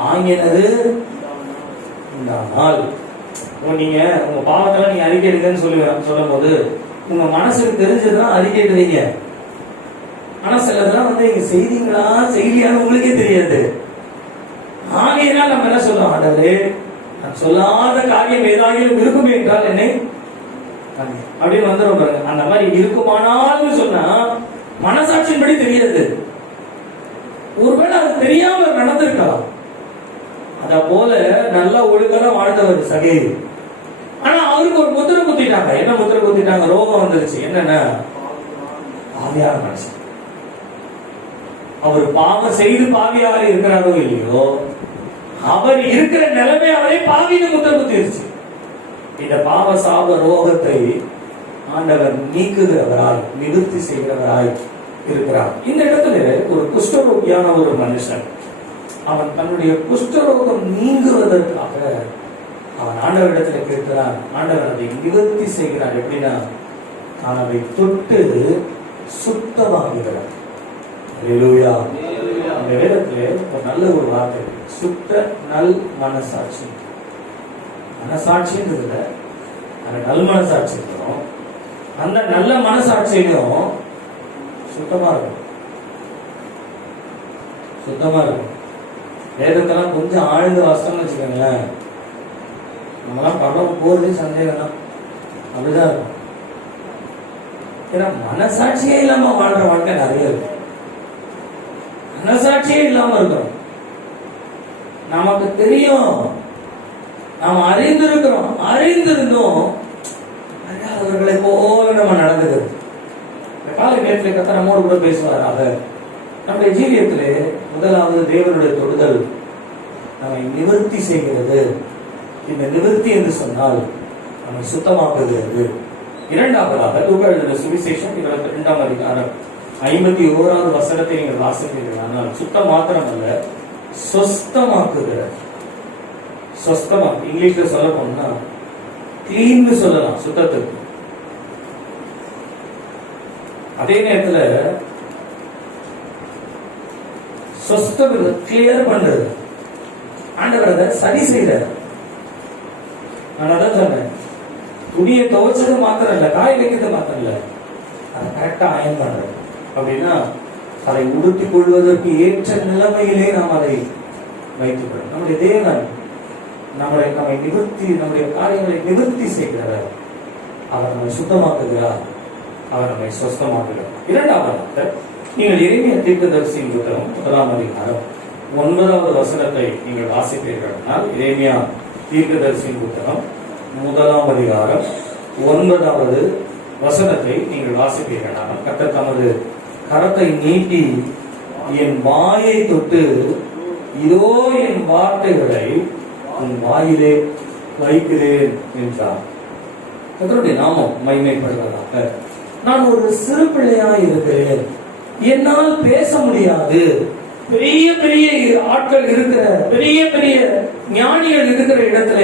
வாங்கினது உண்டானால் நீங்க உங்க பாவத்தெல்லாம் நீங்க அறிக்கை எடுங்கன்னு சொல்லும் போது உங்க மனசுக்கு தெரிஞ்சதுதான் அறிக்கை எடுவீங்க. ஆனா சிலதெல்லாம் நீங்க செய்தீங்களா செய்தியான்னு உங்களுக்கே தெரியாது. ஆகையினால் நம்ம என்ன சொல்றோம், ஆண்டவரே நான் சொல்லாத காரியம் ஏதாகிலும் இருக்குமே என்றால் என்னை அப்படின்னு வந்துடும் பாருங்க. அந்த மாதிரி இருக்குமானாலும் சொன்னா மனசாட்சியின்படி தெரியாது. ஒருவேளை அது தெரியாம நடந்திருக்கலாம். அத போல நல்லா ஒழுங்கெல்லாம் வாழ்ந்தவர் சகேயு. ஆனா அவருக்கு ஒரு முத்திரை குத்திட்டாங்க. என்ன முத்திரை குத்திட்டாங்க? ரோகம் வந்துருச்சு. என்னன்னா பாவியான மனுஷன். அவர் பாவம் செய்து பாவியாக இருக்கிறாரோ இல்லையோ, அவர் இருக்கிற நிலைமை அவரே பாவின்னு முத்திரை குத்திருச்சு. இந்த பாவ சாப ரோகத்தை ஆண்டவர் நீக்குகிறவராய், நிவர்த்தி செய்கிறவராய் இருக்கிறார். இந்த இடத்துல ஒரு குஷ்டரோகியான ஒரு மனுஷன், அவன் தன்னுடைய குஷ்டரோகம் நீங்குவதற்காக அவன் ஆண்டவரிடத்துல கேட்கிறான். ஆண்டவர் அதை நிவர்த்தி செய்கிறார். எப்படின்னா, நான் அதை தொட்டு சுத்தமாகிறார். அல்லேலூயா. அந்த வேதத்துல ஒரு நல்ல ஒரு வார்த்தை, சுத்த நல் மனசாட்சி. மனசாட்சின்றதுல அந்த நல் மனசாட்சி இருக்கணும். அந்த நல்ல மனசாட்சியும் சுத்தமா இருக்கும். சுத்தமா இருக்கும். வேதத்தெல்லாம் கொஞ்சம் ஆழ்ந்து வாசம்னு வச்சுக்கோங்களேன், நம்மளாம் படம் போறது சந்தேகம் தான். அப்படிதான் இருக்கும். ஏன்னா மனசாட்சியே இல்லாம வாழ்ற வாழ்க்கை நிறைய இருக்கு. மனசாட்சியே இல்லாம இருக்கிறோம். நமக்கு தெரியும், நாம் அறிந்திருக்கிறோம், அறிந்திருந்தோம் அறியாதவர்களை போல நம்ம நடந்துக்கிறது. காலை நேரத்தில் கத்த நம்மோடு கூட பேசுவார். அவர் நம்முடைய ஜீவியத்திலே முதலாவது தேவனுடைய தொடுதல் நம்மை நிவர்த்தி செய்கிறது. இந்த நிவர்த்தி என்று சொன்னால் நம்மை சுத்தமாக்குகிறது. இரண்டாவதாக லூக்கா எழுதின சுவிசேஷம் 22ஆம் அதிகாரம் 51வது வசனத்தை நீங்கள் வாசிப்பீர்கள். ஆனால் சுத்தம் மாத்திரம் அல்ல, சொஸ்தமாக்குகிறது. சொஸ்தமா இங்கிலீஷ்ல சொல்ல போனா கிளீன் சொல்லலாம் சுத்தத்துக்கு. அதே நேரத்துல சொஸ்தம் கிளியர் பண்றது. ஆண்டவர் அதை சரி செய்யறார். நான் அதான் சொன்னேன், துணியை துவைச்சது மாத்திரம் இல்ல, காய வைக்கிறது மாத்திரம் இல்ல, அதை கரெக்டா அயன் பண்றது. அப்படின்னா அதை உடுத்திக் கொள்வதற்கு ஏற்ற நிலைமையிலே நாம் அதை வைத்துக் கொள்ளும். நம்முடைய தேவன் நம்மை நிவர்த்தி, நம்முடைய காரியங்களை நிவர்த்தி செய்கிறவர். அவர் நம்மை சுத்தமாக்குகிறார், அவர் நம்மை சொஸ்தமாக்குகிறார். இரண்டாவதாக நீங்கள் எரேமியா தீர்க்கதரிசியின் புத்தகம் 1ஆம் அதிகாரம் 9வது வசனத்தை நீங்கள் வாசிப்பீர்கள். எரேமியா தீர்க்கதரிசியின் புத்தகம் 1ஆம் அதிகாரம் 9வது வசனத்தை நீங்கள் வாசிப்பீர்கள். கர்த்தர் தமது கரத்தை நீட்டி என் வாயை தொட்டு, இதோ என் வார்த்தைகளை உன் வாயிலே வைக்கிறேன் என்றார். கர்த்தருடைய நாமம் மகிமைப்படுவதாக. நான் ஒரு சிறு பிள்ளையாய் இருக்கிறேன், என்னால் பேச முடியாது. பெரிய பெரிய ஆட்கள் இருக்கிற, பெரிய பெரிய ஞானிகள் இருக்கிற இடத்துல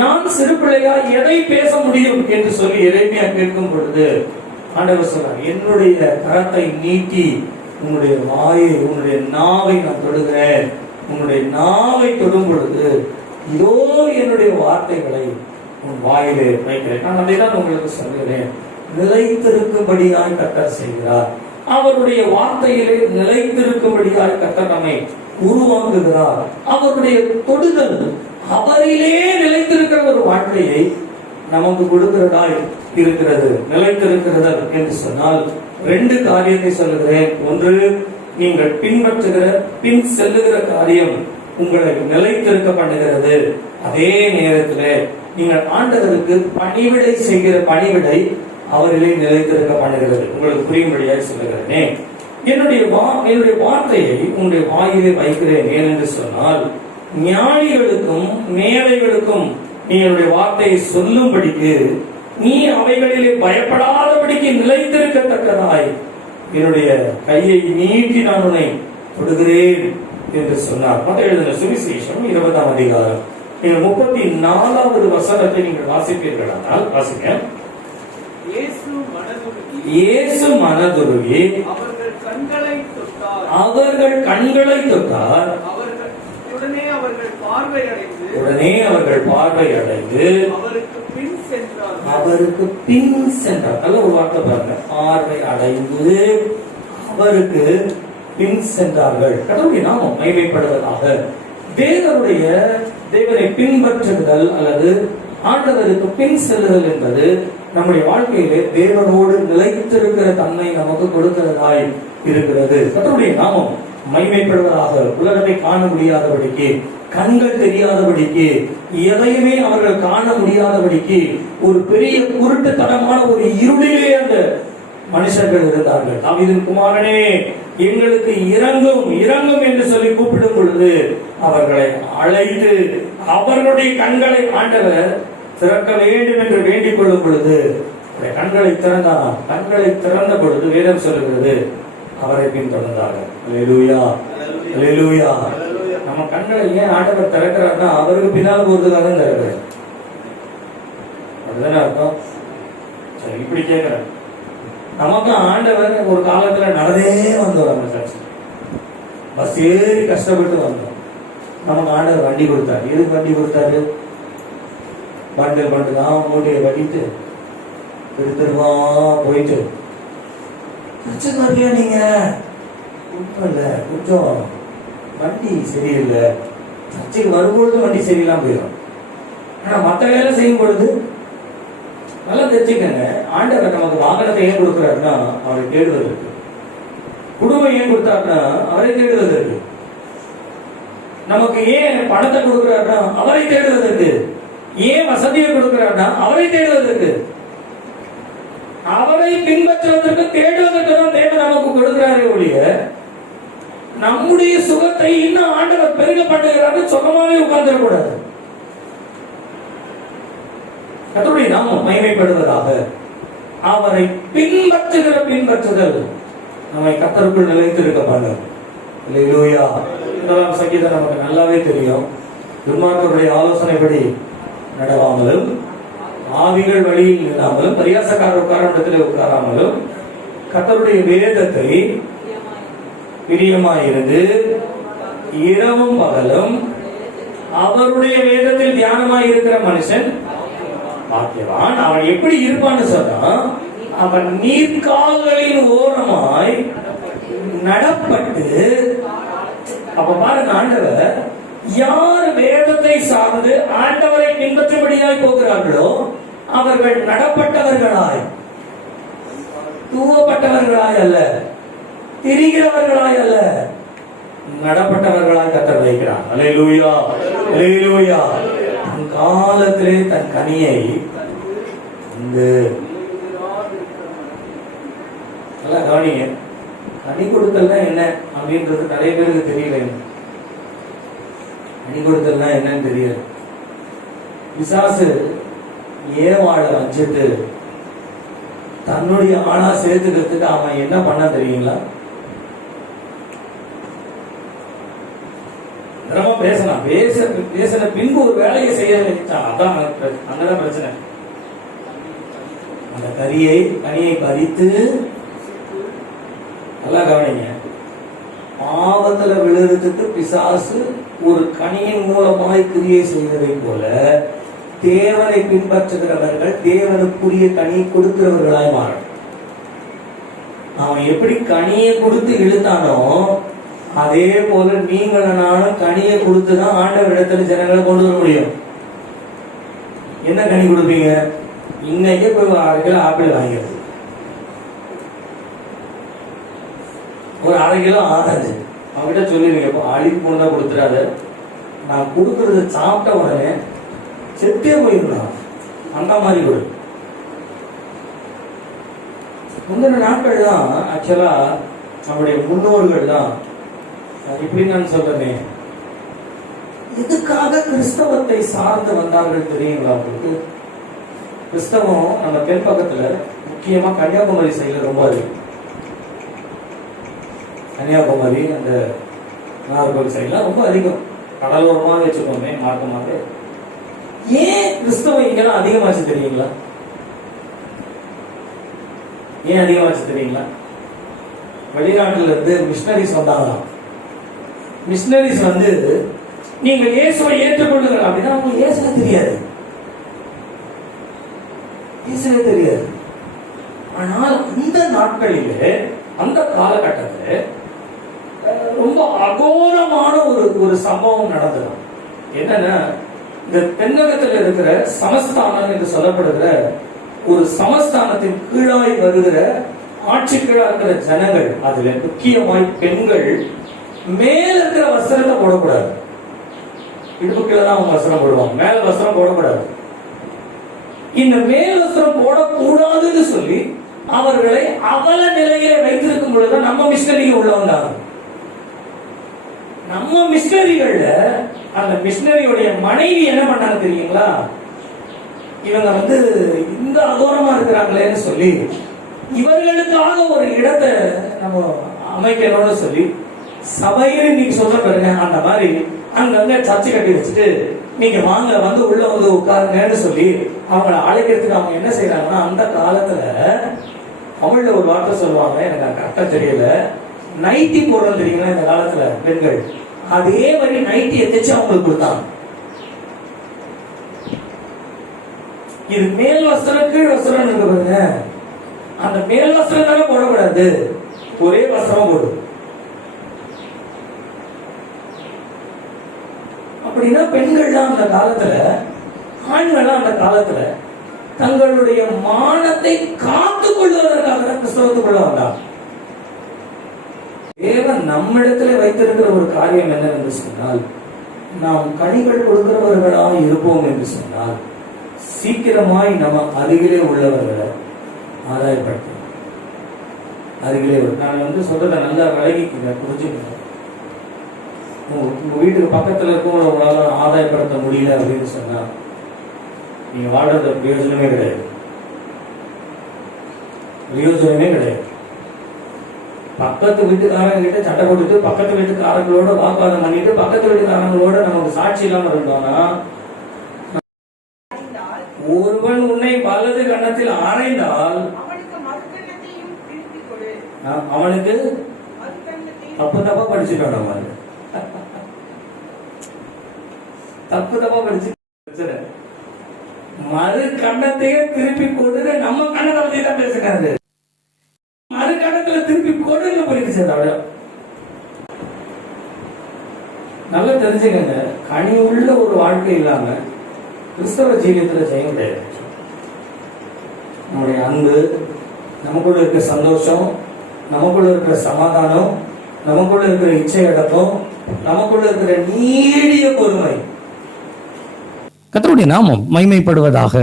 நான் சிறு பிள்ளையா எதை பேச முடியும் என்று சொல்லி எரேமியா கேட்கும் பொழுது ஆண்டவர் சொன்னார், என்னுடைய கரத்தை நீட்டி உன்னுடைய வாயை, உன்னுடைய நாவை நான் தொடுகிறேன். உன்னுடைய நாவை தொடும் பொழுது இதோ என்னுடைய வார்த்தைகளை உன் வாயிலே வைக்கிறேன். நான் அதை தான் உங்களுக்கு சொல்கிறேன். நிலைத்திருக்கும்படியாய் கர்த்தர் செய்கிறார். அவருடைய வார்த்தையிலே நிலைத்திருக்கும்படியாய் கர்த்தர் நம்மை உருவாக்குகிறார். அவருடைய தொடுதல் அவரிலே நிலைத்திருக்கிற ஒரு வாழ்க்கையை நமக்கு கொடுக்கிறதாய் இருக்கிறது. நிலைத்திருக்கிறது என்று சொன்னால் 2 காரியத்தை சொல்லுகிறேன். ஒன்று, நீங்கள் பின்பற்றுகிற பின் செல்லுகிற காரியம் உங்களை நிலைத்திருக்க பண்ணுகிறது. அதே நேரத்தில் நீங்கள் ஆண்டவருக்கு பணிவிடை செய்கிற பணிவிடை அவரிலே நிலைத்திருக்க பண்ணுகிறது. உங்களுக்கு புரியும்படியாக சொல்லுகிறேன். என்னுடைய வார்த்தையை உங்களுடைய வாயிலே வைக்கிறேன். ஏனென்று சொன்னால் ஞானிகளுக்கும் மேதைகளுக்கும் நீ என்னுடைய வார்த்தையை சொல்லும்படிக்கு, நீ அவைகளிலே பயப்படாதபடிக்கு நிலைத்திருக்கத்தக்கதாய் என்னுடைய கையை நீட்டி நான் உன்னை தொடுகிறேன் என்று சொன்னார். மத்தேயு எழுதின சுவிசேஷம் 20ஆம் அதிகாரம் நீங்கள் 34வது வசனத்தை நீங்கள் வாசிப்பீர்களானால் வாசிங்க. இயேசு மனதுருகி அவர்கள் கண்களை தொட்டார். உடனே அவர்கள் பார்வை அடைந்து அவருக்கு பின் சென்றார். நல்ல ஒரு வார்த்தை பாருங்க. பார்வை அடைந்து அவருக்கு பின் சென்றார்கள். கடவுளுடைய நாமம் மகிமைப்படுவதாக. தேவனை பின்பற்றுதல் அல்லது ஆண்டவருக்கு பின் செல்லுதல் என்பது நம்முடைய வாழ்க்கையிலே தேவனோடு நிலைத்திருக்கிற தன்மை நமக்கு கொடுக்கிறதாய் இருக்கிறது. கடவுளுடைய நாமம் மகிமைப்படுவதாக. உலகத்தை காண முடியாதபடிக்கு, கண்கள் தெரியாதபடிக்கு, எதையுமே அவர்கள் காண முடியாதபடிக்கு ஒரு பெரிய குருட்டுத்தனமான ஒரு இருளிலே அந்த மனுஷர்கள் இருந்தார்கள். தாவீதின் குமாரனே எங்களுக்கு இறங்கும் இறங்கும் என்று சொல்லி கூப்பிடும் பொழுது அவர்களை அழைத்து அவர்களுடைய கண்களை ஆண்டவர் திறக்க வேண்டும் என்று வேண்டிக் கொள்ளும் பொழுது கண்களை திறந்தார். கண்களை திறந்த பொழுது வேதம் சொல்லுகிறது அவரை பின்தொடர்ந்தார்கள். அல்லேலூயா, அல்லேலூயா. நம்ம கண்களை ஏன் ஆண்டவர் திறக்கிறார்னா அவருக்கு பின்னால் போறதுக்காக தான் திறக்கிறார். அதுதானே அர்த்தம். சரி, இப்படி கேட்கிறேன். நமக்கு ஆண்டவர் ஒரு காலத்துல நடந்தே வந்தோம். நம்ம சர்ச்சு பஸ் ஏறி கஷ்டப்பட்டு வந்தோம். நமக்கு ஆண்டவர் வண்டி கொடுத்தாரு. எதுக்கு வண்டி கொடுத்தாரு? பண்டு தான் மூட்டையை கட்டிட்டு திருத்தருவா போயிட்டு சர்ச்சுக்கு வரலையா நீங்க? இல்ல, கொஞ்சம் வண்டி சரியில்லை. சர்ச்சுக்கு வரும்பொழுது வண்டி சரியில்லாம போயிடும். ஆனா மற்ற வேலை செய்யும் பொழுது நல்லா தெரிஞ்சுக்கங்க. ஆண்டவர் நமக்கு வாகனத்தை ஏன் கொடுக்கிறாருன்னா அவரை தேடுவதற்கு. குடும்பம் ஏன் கொடுத்தாருன்னா அவரை தேடுவதற்கு. நமக்கு ஏன் பணத்தை கொடுக்கிறாருன்னா அவரை தேடுவதற்கு. ஏன் வசதியை கொடுக்கிறாருன்னா அவரை தேடுவதற்கு. அவரை பின்பற்றுவதற்கு தேடுவதற்கு தான் தேவன் நமக்கு கொடுக்கிறாரே ஒழிய நம்முடைய சுகத்தை இன்னும் ஆண்டவர் பெருக பண்ணுகிறாரு சுகமாவே உட்கார்ந்துடக்கூடாது. கர்த்தருடைய நாமம் மகிமைப்படுவதாக. அவரை பின்பற்றுகிற பின்பற்றுதல் நம்மை கர்த்தருக்குள் நிலைத்திருக்க பண்ணும். அல்லேலூயா. இதெல்லாம் சங்கீதம் நமக்கு நல்லாவே தெரியும். துன்மார்க்கருடைய ஆலோசனைப்படி நடவாமலும், ஆவிகள் வழியில் நில்லாமலும், பரியாசக்காரர் உட்கார இடத்துல உட்காராமலும், கர்த்தருடைய வேதத்தை பிரியமாயிருந்து இரவும் பகலும் அவருடைய வேதத்தில் தியானமாய் இருக்கிற மனுஷன் பாக்கியவான். அவன் எப்படி இருப்பான்னு சொன்னா, அவன் நீர்க்கால்களின் ஓரமாய் நடப்பட்டு. அப்ப பாருங்க, ஆண்டவர் யார் வேதத்தை சார்ந்து ஆண்டவரை பின்பற்றும்படியாய் போகிறார்களோ அவர்கள் நடப்பட்டவர்களாய், தூவப்பட்டவர்களாய் அல்ல, திரிகிறவர்களாய் அல்ல, நடப்பட்டவர்களாய் கர்த்தர் வைக்கிறார். அல்லேலூயா, அல்லேலூயா. தன் காலத்திலே தன் கனியை நல்லா கவனிங்க. கனி கொடுத்தல்னா என்ன அப்படின்றது நிறைய பேருக்கு தெரியல. கனி கொடுத்தல்னா என்னன்னு தெரியல. பிசாசு ஏவாளை வச்சுட்டு தன்னுடைய ஆணா சேர்த்துக்கிறதுக்கு அவன் என்ன பண்ண தெரியுங்களா? பேசலாம். பேசின பின்பு ஒரு வேலையை செய்ய நினைச்சான். அதான் அங்கதான் பிரச்சனை. அந்த கனியை பறித்து நல்லா கவனிங்க. பாவத்துல விழுறதுக்கு பிசாசு ஒரு கனியின் மூலமாய் கிரியை செய்வதை போல தேவனை பின்பற்றுகிறவர்கள் தேவனுக்குரிய கனியை கொடுக்கிறவர்களாய் மாறணும். அவன் எப்படி கனியை கொடுத்து இழுத்தானோ அதே போல நீங்களும் நானும் கனியை கொடுத்துதான் ஆண்டவர் இடத்துல ஜனங்களை கொண்டு வர முடியும். என்ன கனி கொடுப்பீங்க? இன்னைக்கே போய் 1/2 கிலோ ஆப்பிள் வாங்கிறது, ஒரு 1/2 கிலோ ஆரஞ்சு அவங்ககிட்ட சொல்லிருங்க, அழிவு பொண்ணா கொடுத்துறாத, நான் கொடுக்கறத சாப்பிட்ட உடனே செத்தே போயிருந்தான் அந்த மாதிரி கொடு. முந்தின நாட்கள் தான் ஆக்சுவலா நம்முடைய முன்னோர்கள் தான் இப்படி நான் சொல்றேனே, எதுக்காக கிறிஸ்தவத்தை சார்ந்து வந்தார்கள் தெரியுங்களா உங்களுக்கு? கிறிஸ்தவம் நம்ம தென் பக்கத்துல முக்கியமா கன்னியாகுமரி சைடுல ரொம்ப அதிகம். கன்னியாகுமரி அந்த நாகர்கோவில் சைடுல ரொம்ப அதிகம், கடலோரமாக வச்சுக்கோமே மார்க்கமாக. ஏன் கிறிஸ்தவம் இங்கெல்லாம் அதிகமாச்சு தெரியுங்களா? ஏன் அதிகமாச்சு தெரியுங்களா? வெளிநாட்டுல இருந்து மிஷனரிஸ் வந்தாங்களாம். மிஷனரிஸ் வந்து நீங்கள் இயேசுவை ஏற்றுக்கொள்ளுங்கள் அப்படின்னா அவங்க இயேசுவே தெரியாது, இயேசுவே தெரியாது. ஆனால் அந்த நாட்களிலே அந்த காலகட்டத்தில் ரொம்ப அகோரமான ஒரு சம்பவம் நடந்தது. என்னன்னா, இந்த தென்னகத்தில் இருக்கிற சமஸ்தானம் என்று சொல்லப்படுகிற ஒரு சமஸ்தானத்தின் கீழாய் வருகிற ஆட்சி கீழா இருக்கிற ஜனங்கள், அதுல முக்கியமாய் பெண்கள் மேல இருக்கிற வஸ்திரத்தை போடக்கூடாது. இடுப்புக்குள்ள தான் அவங்க வஸ்திரம் போடுவாங்க, மேல வஸ்திரம் போடக்கூடாது. இந்த மேல் வஸ்திரம் போடக்கூடாதுன்னு சொல்லி அவர்களை அவல நிலையில வைத்திருக்கும் பொழுது நம்ம மிஷனரிகள் உள்ள வந்தாங்க. நம்ம மிஷனரிகள்ல அந்த மிஷனரியுடைய மனைவி என்ன பண்ணாங்க தெரியுங்களா? இவங்க வந்து இந்த அகோரமா இருக்கிறாங்களேன்னு சொல்லி இவர்களுக்காக ஒரு இடத்தை நம்ம அமைக்கணும்னு சொல்லி சபையில நீங்க சொல்ற பாருங்க, அந்த மாதிரி அங்கங்க சர்ச்சை கட்டி வச்சுட்டு நீங்க வாங்க வந்து உள்ள வந்து உட்காருங்கன்னு சொல்லி அவங்களை அழைக்கிறதுக்கு அவங்க என்ன செய்யறாங்கன்னா, அந்த காலத்துல தமிழ்ல ஒரு வார்த்தை சொல்லுவாங்க, எனக்கு கரெக்டா தெரியல, நைட்டி போடுறது தெரியுங்களா இந்த காலத்துல பெண்கள், அதே மாதிரி நைட்டி எத்திச்சு அவங்களுக்கு கொடுத்தாங்க. இது மேல் வஸ்திரம் கீழ் வஸ்திரம் இருக்கு பாருங்க, அந்த மேல் வஸ்திரம் தானே போடக்கூடாது, ஒரே வஸ்திரம் போடும். அப்படின்னா பெண்கள்லாம் அந்த காலத்துல, ஆண்கள்லாம் அந்த காலத்துல தங்களுடைய மானத்தை காத்துக் கொள்வதற்காக கிறிஸ்தவத்துக்குள்ள வந்தாங்க. தேவன் நம்மிடத்துல வைத்திருக்கிற ஒரு காரியம் என்ன என்று சொன்னால், நாம் கனிகள் கொடுக்கிறவர்களாக இருப்போம் என்று சொன்னால் சீக்கிரமாய் நம்ம அருகிலே உள்ளவர்களை ஆதாயப்படுத்த அருகிலே. நான் வந்து சொல்றத நல்லா விலகிக்க புரிஞ்சுக்கணும். உங்க வீட்டுக்கு பக்கத்துல இருக்கும் உங்களால ஆதாயப்படுத்த முடியல அப்படின்னு சொன்னா நீங்க வாழ்றது பிரயோஜனமே கிடையாது, பிரயோஜனமே கிடையாது. பக்கத்து வீட்டுக்காரங்க கிட்ட சண்டை போட்டுட்டு பக்கத்து வீட்டுக்காரங்களோட வாக்குவாதம் பண்ணிட்டு பக்கத்து வீட்டுக்காரங்களோட நமக்கு சாட்சி இல்லாம இருந்தோம்னா, ஒருவன் உன்னை வலது கன்னத்தில் ஆராய்ந்தால் அவனுக்கு தப்பு தப்பா படிச்சுட்டோம். நம்ம தப்பு தப்பா படிச்சு மறு கண்ணத்தையே திருப்பி கொடுங்க. நம்ம கண்ணத்தை பத்தி தான் பேசுறாரு, மறு கண்ணத்துல திருப்பி கொடுங்க போயிடுச்சு. அதோட நல்லா தெரிஞ்சுக்கங்க, கனி உள்ள ஒரு வாழ்க்கை இல்லாம கிறிஸ்தவ ஜீவியத்துல செய்ய முடியாது. நம்முடைய அன்பு, நமக்குள்ள இருக்கிற சந்தோஷம், நமக்குள்ள இருக்கிற சமாதானம், நமக்குள்ள இருக்கிற இச்சை அடக்கம், நமக்குள்ள இருக்கிற நீடிய பொறுமை, கர்த்தருடைய நாமம் மகிமைப்படுவதாக.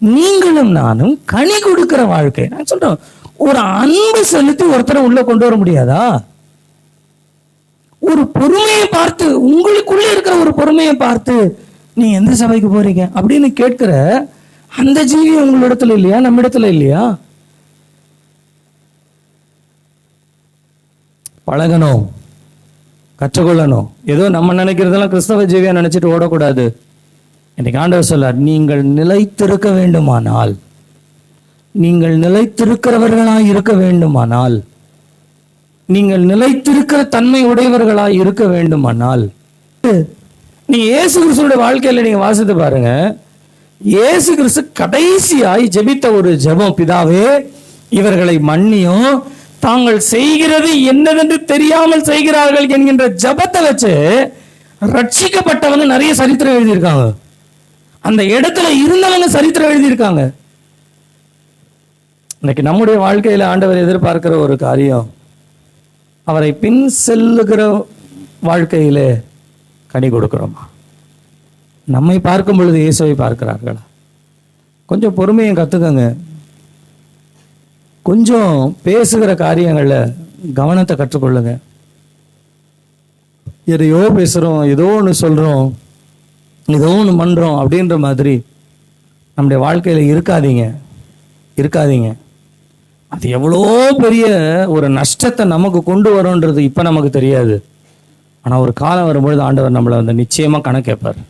நீங்களும் நானும் கனி கொடுக்கிற வாழ்க்கை. நான் சொல்றேன், ஒரு அன்பு செலுத்தி ஒருத்தரை உள்ள கொண்டு வர முடியாதா? ஒரு பொறுமையை பார்த்து, உங்களுக்குள்ள இருக்கிற ஒரு பொறுமையை பார்த்து நீ எந்த சபைக்கு போறீங்க அப்படின்னு கேட்கிற அந்த ஜீவி உங்களிடத்துல இல்லையா? நம்ம இடத்துல இல்லையா? பழகணும், கற்றுக்கொள்ளணும். ஏதோ நம்ம நினைக்கிறதெல்லாம் கிறிஸ்தவ ஜீவியா நினைச்சிட்டு ஓடக்கூடாது. இன்னைக்கு ஆண்டவர் சொல்லார், நீங்கள் நிலைத்திருக்க வேண்டுமானால், நீங்கள் நிலைத்திருக்கிறவர்களாய் இருக்க வேண்டுமானால் நீங்கள் நிலைத்திருக்கிற தன்மை உடையவர்களாய் இருக்க வேண்டுமானால், நீங்க இயேசு கிறிஸ்துவோட வாழ்க்கையில நீங்க வாசித்து பாருங்க. இயேசு கிறிஸ்து கடைசியாய் ஜெபித்த ஒரு ஜெபம், பிதாவே இவர்களை மன்னியும், தாங்கள் செய்கிறது என்னதென்று தெரியாமல் செய்கிறார்கள் என்கின்ற ஜெபத்தை வச்சு ரட்சிக்கப்பட்டவங்க நிறைய சரித்திரம் எழுதியிருக்காங்க. அந்த இடத்துல இருந்தவங்க சரித்திரம் எழுதியிருக்காங்க. இன்னைக்கு நம்முடைய வாழ்க்கையில ஆண்டவர் எதிர்பார்க்கிற ஒரு காரியம், அவரை பின் செல்லுகிற வாழ்க்கையில கனி கொடுக்கிறோமா? நம்மை பார்க்கும் பொழுது இயேசுவை பார்க்கிறார்களா? கொஞ்சம் பொறுமையை கத்துக்கங்க. கொஞ்சம் பேசுகிற காரியங்கள்ல கவனத்தை கற்றுக்கொள்ளுங்க. எதையோ பேசுறோம், ஏதோ ஒன்று சொல்றோம், ஏதோ ஒன்று பண்றோம் அப்படின்ற மாதிரி நம்முடைய வாழ்க்கையில இருக்காதீங்க. அது எவ்வளோ பெரிய ஒரு நஷ்டத்தை நமக்கு கொண்டு வரும்ன்றது இப்ப நமக்கு தெரியாது. ஆனா ஒரு காலம் வரும்பொழுது ஆண்டவர் நம்மளை வந்து நிச்சயமா கணக்கேற்பார்.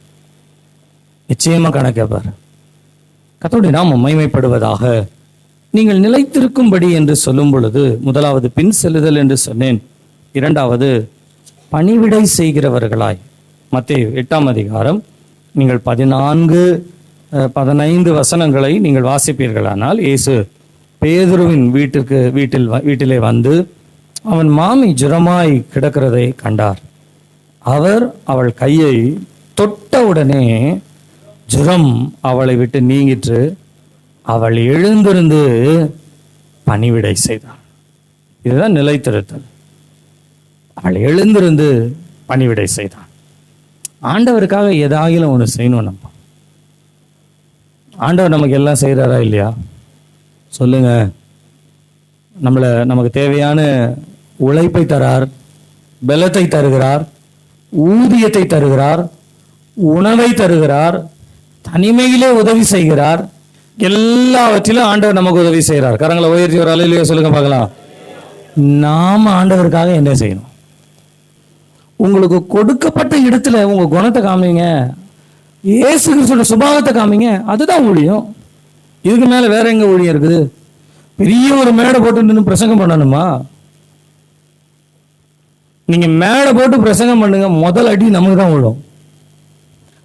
கர்த்தருடைய நாமம் மகிமைப்படுவதாக. நீங்கள் நிலைத்திருக்கும்படி என்று சொல்லும் பொழுது, முதலாவது பின் செல்லுதல் என்று சொன்னேன். இரண்டாவது பணிவிடை செய்கிறவர்களாய். மத்தேயு 8ஆம் அதிகாரம் நீங்கள் 14-15 வசனங்களை நீங்கள் வாசிப்பீர்களானால், இயேசு பேதுருவின் வீட்டிலே வந்து அவன் மாமி ஜுரமாய் கிடக்கிறதை கண்டார். அவர் அவள் கையை தொட்டவுடனே ஜுரம் அவளை விட்டு நீங்கிற்று. அவள் எழுந்திருந்து பணிவிடை செய்தாள். இதுதான் நிலைத்திருத்தல். அவள் எழுந்திருந்து பணிவிடை செய்தாள். ஆண்டவருக்காக ஏதாகிலும் ஒன்று செய்யணும். நம்ம ஆண்டவர் நமக்கு எல்லாம் செய்கிறாரா இல்லையா சொல்லுங்க. நமக்கு தேவையான உழைப்பை தரார், பலத்தை தருகிறார், ஊதியத்தை தருகிறார், உணவை தருகிறார், தனிமையிலே உதவி செய்கிறார். எல்லாவற்றிலும் ஆண்டவர் நமக்கு உதவி செய்கிறார். கரங்களை உயர்த்தி ஒரு அலையிலேயே சொல்லுங்க பார்க்கலாம். நாம ஆண்டவருக்காக என்ன செய்யணும்? உங்களுக்கு கொடுக்கப்பட்ட இடத்துல உங்க குணத்தை காமிங்க, இயேசு கிறிஸ்துவோட சுபாவத்தை காமிங்க. அதுதான் ஊழியம். இதுக்கு மேல வேற எங்க ஊழியம் இருக்குது? பெரிய ஒரு மேடை போட்டு நின்று பிரசங்கம் பண்ணணுமா? நீங்க மேடை போட்டு பிரசங்கம் பண்ணுங்க, முதல் அடி நமக்கு தான் விழும்.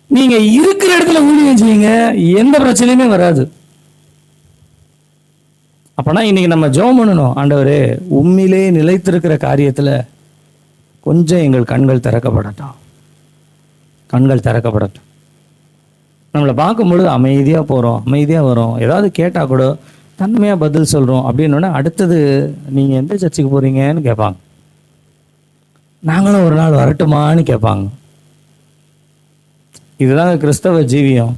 நீங்க இருக்கிற இடத்துல ஊழியம் செய்யுங்க, எந்த பிரச்சனையுமே வராது. அப்பனா இன்னைக்கு நம்ம ஜெபம் பண்ணணும், ஆண்டவரே உம்மிலே நிலைத்திருக்கிற காரியத்துல கொஞ்சம் எங்கள் கண்கள் திறக்கப்படட்டும். நம்மளை பார்க்கும் பொழுது அமைதியா போறோம், அமைதியா வரோம். ஏதாவது கேட்டா கூட தன்மையா பதில் சொல்றோம் அப்படின்னோடனே அடுத்தது நீங்க எந்த சர்ச்சுக்கு போறீங்கன்னு கேட்பாங்க. நாங்களும் ஒரு நாள் வரட்டுமான்னு கேட்பாங்க. இதுதான் கிறிஸ்தவ ஜீவியம்.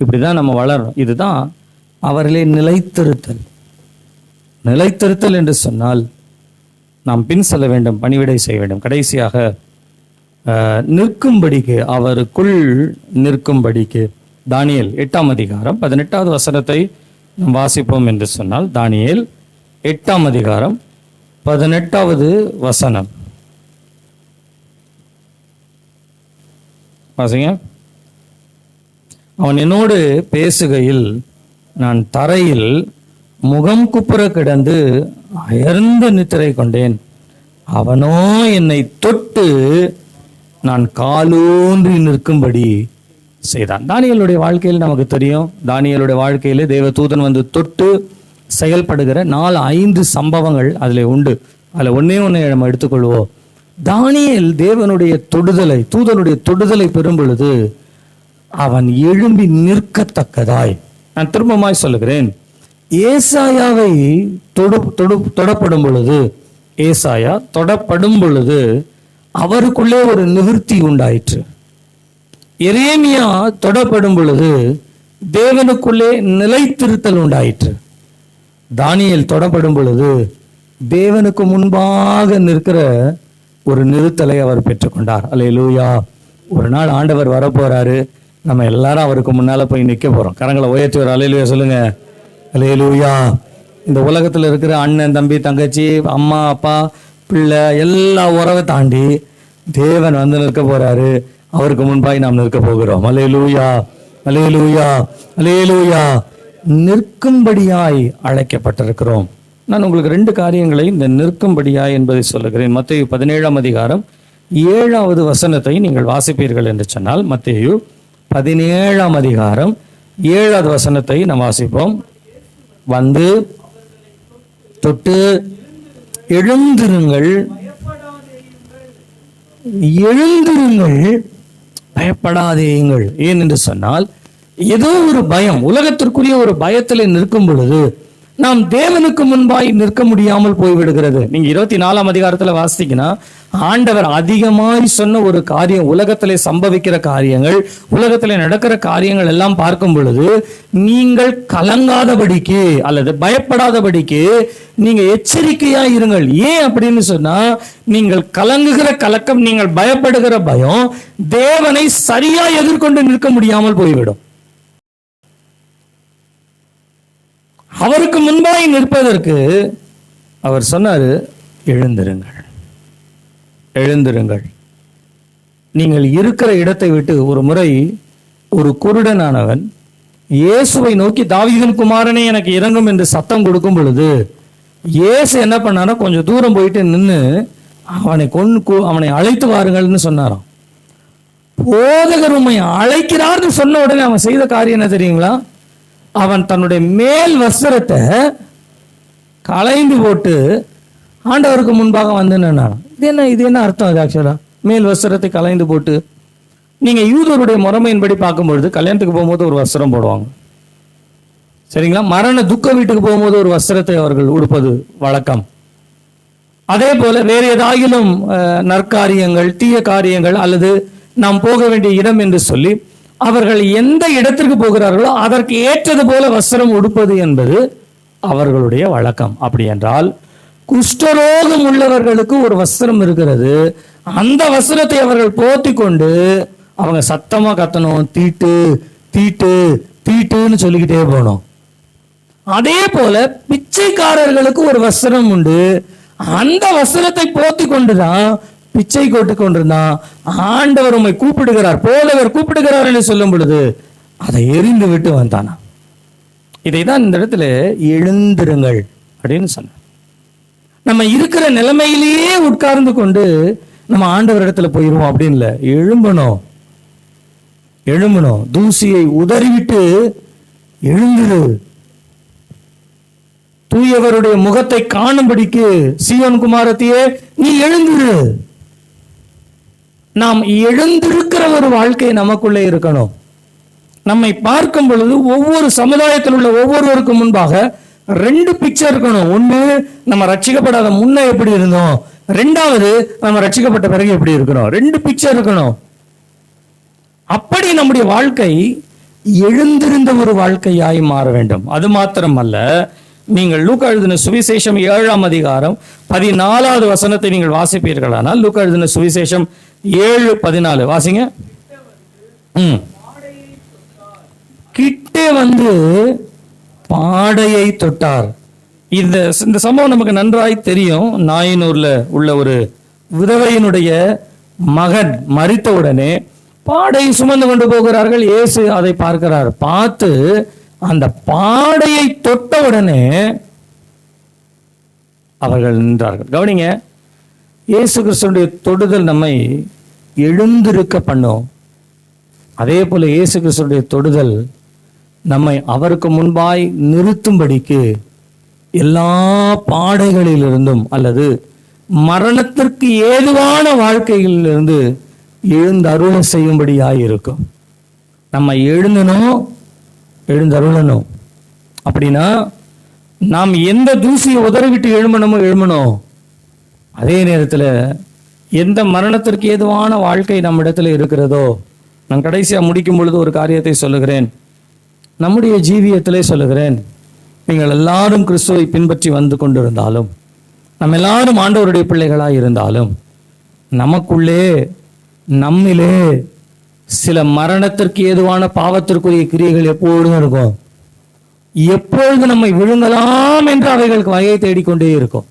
இப்படிதான் நம்ம வளரும். இதுதான் அவர்களே நிலைத்திருத்தல் என்று சொன்னால் நாம் பின் செல்ல வேண்டும், பணிவிடை செய்ய வேண்டும். கடைசியாக நிற்கும்படிக்கு, அவருக்குள் நிற்கும்படிக்கு. தானியேல் 8ஆம் அதிகாரம் 18வது வசனத்தை நாம் வாசிப்போம் என்று சொன்னால், தானியேல் 8ஆம் அதிகாரம் 18வது வசனம் வாசிங்க. அவன் என்னோடு பேசுகையில் நான் தரையில் முகம் குப்புற கிடந்து அயர்ந்த நித்திரை கொண்டேன். அவனோ என்னை தொட்டு நான் காலூன்றி நிற்கும்படி செய்தான். தானியேலுடைய வாழ்க்கையில் நமக்கு தெரியும், தானியேலுடைய வாழ்க்கையில தேவ தூதன் வந்து தொட்டு செயல்படுகிற 4-5 சம்பவங்கள் அதுல உண்டு. அதுல ஒன்னே நம்ம எடுத்துக்கொள்வோம். தானியேல் தேவனுடைய தூதனுடைய தொடுதலை பெறும் பொழுது அவன் எழும்பி நிற்கத்தக்கதாய். நான் திரும்பமாய் சொல்லுகிறேன், ஏசாயாவை தொடப்படும் பொழுது, ஏசாயா தொடப்படும் பொழுது அவருக்குள்ளே ஒரு நிவிர்த்தி உண்டாயிற்று. எரேமியா தொடப்படும் பொழுது தேவனுக்குள்ளே நிலைத்திருத்தல் உண்டாயிற்று. தானியேல் தொடப்படும் பொழுது தேவனுக்கு முன்பாக நிற்கிற ஒரு நிறுத்தலை அவர் பெற்றுக்கொண்டார். அல்லேலூயா. ஒரு நாள் ஆண்டவர் வரப்போறாரு, நம்ம எல்லாரும் அவருக்கு முன்னால போய் நிற்க போறோம். கரங்களை உயர்த்தி ஒரு அல்லேலூயா சொல்லுங்க. அல்லேலூயா. இந்த உலகத்துல இருக்கிற அண்ணன், தம்பி, தங்கச்சி, அம்மா, அப்பா, பிள்ளை எல்லா உறவை தாண்டி தேவன் வந்து நிற்க போறாரு. அவருக்கு முன்பாய் நாம் நிற்க போகிறோம். அல்லேலூயா, அல்லேலூயா, அல்லேலூயா. நிற்கும்படியாய் அழைக்கப்பட்டிருக்கிறோம். நான் உங்களுக்கு 2 காரியங்களை இந்த நிற்கும்படியா என்பதை சொல்லுகிறேன். மத்தேயு 17ஆம் அதிகாரம் 7வது வசனத்தை நீங்கள் வாசிப்பீர்கள் என்று சொன்னால், மத்தேயு 17ஆம் அதிகாரம் 7வது வசனத்தை நாம் வாசிப்போம். வந்து தொட்டு எழுந்திருங்கள், எழுந்திருங்கள், பயப்படாதேயுங்கள். ஏன் என்று சொன்னால், ஏதோ ஒரு பயம், உலகத்திற்குரிய ஒரு பயத்தில் நிற்கும் பொழுது நாம் தேவனுக்கு முன்பாய் நிற்க முடியாமல் போய்விடுகிறது. நீங்க 24ஆம் அதிகாரத்துல வாசித்தீங்கன்னா, ஆண்டவர் அதிகமாய் சொன்ன ஒரு காரியம், உலகத்திலே சம்பவிக்கிற காரியங்கள், உலகத்திலே நடக்கிற காரியங்கள் எல்லாம் பார்க்கும் பொழுது, நீங்கள் கலங்காதபடிக்கு அல்லது பயப்படாதபடிக்கு நீங்க எச்சரிக்கையா இருங்கள். ஏன் அப்படின்னு சொன்னா, நீங்கள் கலங்குகிற கலக்கம், நீங்கள் பயப்படுகிற பயம் தேவனை சரியா எதிர்கொண்டு நிற்க முடியாமல் போய்விடும். அவருக்கு முன்பாய் நிற்பதற்கு அவர் சொன்னாரு, எழுந்திருங்கள், எழுந்திருங்கள். நீங்கள் இருக்கிற இடத்தை விட்டு ஒரு முறை ஒரு குருடனானவன் இயேசுவை நோக்கி, தாவீதின் குமாரனே எனக்கு இறங்கும் என்று சத்தம் கொடுக்கும் பொழுது, இயேசு என்ன பண்ணாரோ, கொஞ்சம் தூரம் போயிட்டு நின்று அவனை அழைத்து வாருங்கள்னு சொன்னாராம். போதகர் உம்மை அழைக்கிறார்னு சொன்ன உடனே அவன் செய்த காரியம் என்ன தெரியுங்களா? அவன் தன்னுடைய மேல் வஸ்திரத்தை களைந்து போட்டு ஆண்டவருக்கு முன்பாக வந்து நின்னான். இது என்ன அர்த்தம்? அது ஆக்சுவலா மேல் வஸ்திரத்தை களைந்து போட்டு, நீங்க யூதருடைய முறைமையின்படி பார்க்கும்பொழுது கல்யாணத்துக்கு போகும்போது ஒரு வஸ்திரம் போடுவாங்க, சரிங்களா? மரண துக்க வீட்டுக்கு போகும்போது ஒரு வஸ்திரத்தை அவர்கள் உடுப்பது வழக்கம். அதே போல வேறு ஏதாயிலும் நற்காரியங்கள், தீய காரியங்கள், அல்லது நாம் போக வேண்டிய இடம் என்று சொல்லி அவர்கள் எந்த இடத்திற்கு போகிறார்களோ அதற்கு ஏற்றது போல வஸ்திரம் உடுப்பது என்பது அவர்களுடைய வழக்கம். அப்படி என்றால், குஷ்டரோகம் உள்ளவர்களுக்கு ஒரு வஸ்திரம் இருக்கிறது. அந்த வஸ்திரத்தை அவர்கள் போத்தி கொண்டு அவங்க சத்தமா கத்தணும், தீட்டு தீட்டு தீட்டுன்னு சொல்லிக்கிட்டே போகணும். அதே போல பிச்சைக்காரர்களுக்கு ஒரு வஸ்திரம் உண்டு. அந்த வஸ்திரத்தை போத்தி கொண்டுதான் பிச்சை கோட்டு கொண்டிருந்தான். ஆண்டவர் உம்மை கூப்பிடுகிறார், போதவர் கூப்பிடுகிறார் என்று சொல்லும் பொழுது அதை எரிந்து விட்டு வந்தானா. இதைதான் இந்த இடத்துல எழுந்திருங்கள் அப்படின்னு சொன்ன. நம்ம இருக்கிற நிலைமையிலேயே உட்கார்ந்து கொண்டு நம்ம ஆண்டவர் இடத்துல போயிருவோம் அப்படின்னு இல்லை. எழும்பணும், எழும்பணும். தூசியை உதறிவிட்டு எழுந்திரு. தூயவருடைய முகத்தை காணும்படிக்கு சீயோன் குமாரத்தியே நீ எழுந்திரு. நாம் எழுந்திருக்கிற ஒரு வாழ்க்கை நமக்குள்ளே இருக்கணும். நம்மை பார்க்கும் பொழுது ஒவ்வொரு சமுதாயத்தில் உள்ள ஒவ்வொருவருக்கும் முன்பாக 2 பிக்சர் இருக்கணும். ஒன்று, நம்ம ரட்சிக்கப்படாத முன்ன எப்படி இருந்தோம், 2வது நம்ம ரட்சிக்கப்பட்ட பிறகு எப்படி இருக்கிறோம். 2 பிக்சர் இருக்கணும். அப்படி நம்முடைய வாழ்க்கை எழுந்திருந்த ஒரு வாழ்க்கையாய் மாற வேண்டும். அது மாத்திரமல்ல, நீங்கள் லூக்கா எழுதின சுவிசேஷம் 7ஆம் அதிகாரம் 14வது வசனத்தை நீங்கள் வாசிப்பீர்களானால், லூக்கா எழுதின சுவிசேஷம் 7:14 வாசிங்க. கிட்டே வந்து பாடையை தொட்டார். இந்த சம்பவம் நமக்கு நன்றாய் தெரியும். நாயனூர்ல உள்ள ஒரு விதவையினுடைய மகன் மரித்தவுடனே பாடையை சுமந்து கொண்டு போகிறார்கள். இயேசு அதை பார்க்கிறார். பார்த்து அந்த பாடையை தொட்ட உடனே அவர்கள் நின்றார்கள். கவனிங்க, இயேசு கிறிஸ்துவினுடைய தொடுதல் நம்மை எழுந்திருக்க பண்ணும். அதே போல இயேசு கிறிஸ்துவினுடைய தொடுதல் நம்மை அவருக்கு முன்பாய் நிறுத்தும்படிக்கு எல்லா பாடைகளிலிருந்தும் அல்லது மரணத்திற்கு ஏதுவான வாழ்க்கையிலிருந்து எழுந்தருள செய்யும்படியாய் இருக்கும். நம்ம எழுந்தருளணும். அப்படின்னா நாம் எந்த தூசியை உதறிவிட்டு எழுமணும். அதே நேரத்தில் எந்த மரணத்திற்கு ஏதுவான வாழ்க்கை நம்ம இடத்துல இருக்கிறதோ, நான் கடைசியாக முடிக்கும் பொழுது ஒரு காரியத்தை சொல்லுகிறேன். நம்முடைய ஜீவியத்திலே சொல்லுகிறேன், நீங்கள் எல்லாரும் கிறிஸ்துவை பின்பற்றி வந்து கொண்டிருந்தாலும், நம்ம எல்லாரும் ஆண்டவருடைய பிள்ளைகளாக இருந்தாலும், நமக்குள்ளே நம்மிலே சில மரணத்திற்கு ஏதுவான பாவத்திற்குரிய கிரியைகள் எப்பொழுதும் இருக்கும். எப்பொழுது நம்மை விழுங்கலாம் என்று அவைகளுக்கு வகையை தேடிக்கொண்டே இருக்கும்.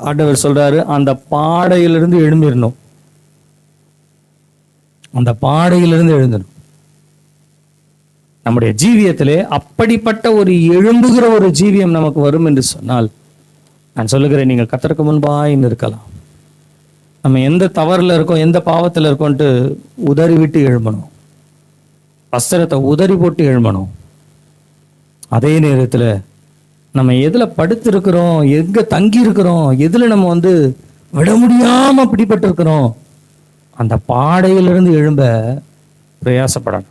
ஆண்டவர் சொல்றாரு, அந்த பாடையிலிருந்து எழும்பிடணும். அந்த பாடையிலிருந்து எழுந்தணும். நம்முடைய ஜீவியத்திலே அப்படிப்பட்ட ஒரு எழும்புகிற ஒரு ஜீவியம் நமக்கு வரும் என்று சொன்னால், நான் சொல்லுகிறேன், நீங்கள் கர்த்தருக்கு முன்பாய் நிற்கலாம். நம்ம எந்த தவறுல இருக்கோம், எந்த பாவத்தில் இருக்கோன்ட்டு உதறி விட்டு எழும்பணும். வஸ்திரத்தை உதறி போட்டு எழும்பணும். அதே நேரத்தில் நம்ம எதில் படுத்திருக்கிறோம், எங்கே தங்கி இருக்கிறோம், எதில் நம்ம விட முடியாமல் பிடிபட்டு இருக்கிறோம், அந்த பாடையிலிருந்து எழும்ப பிரயாசப்படணும்.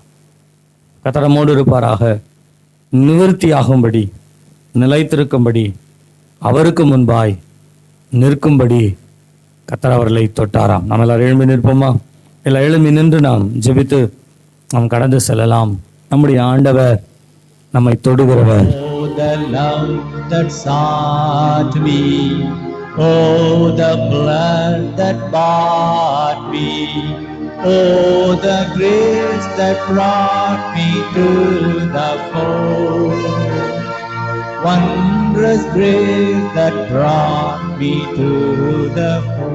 கர்த்தர் நம்மோடு இருப்பாராக. நிவர்த்தியாகும்படி, நிலைத்திருக்கும்படி, அவருக்கு முன்பாய் நிற்கும்படி கர்த்தர் அவர்களை தொட்டாராம். நாம் எல்லாரும் எழும்பி நிற்போமா? எல்லாம் எழும்பி நின்று நாம் ஜெபித்து நாம் கடந்து செல்லலாம். நம்முடைய ஆண்டவர் நம்மை தொடுகிறவர். Oh, the love that sought me, oh, the blood that bought me, oh, the grace that brought me to the fold, wondrous grace that brought me to the fold.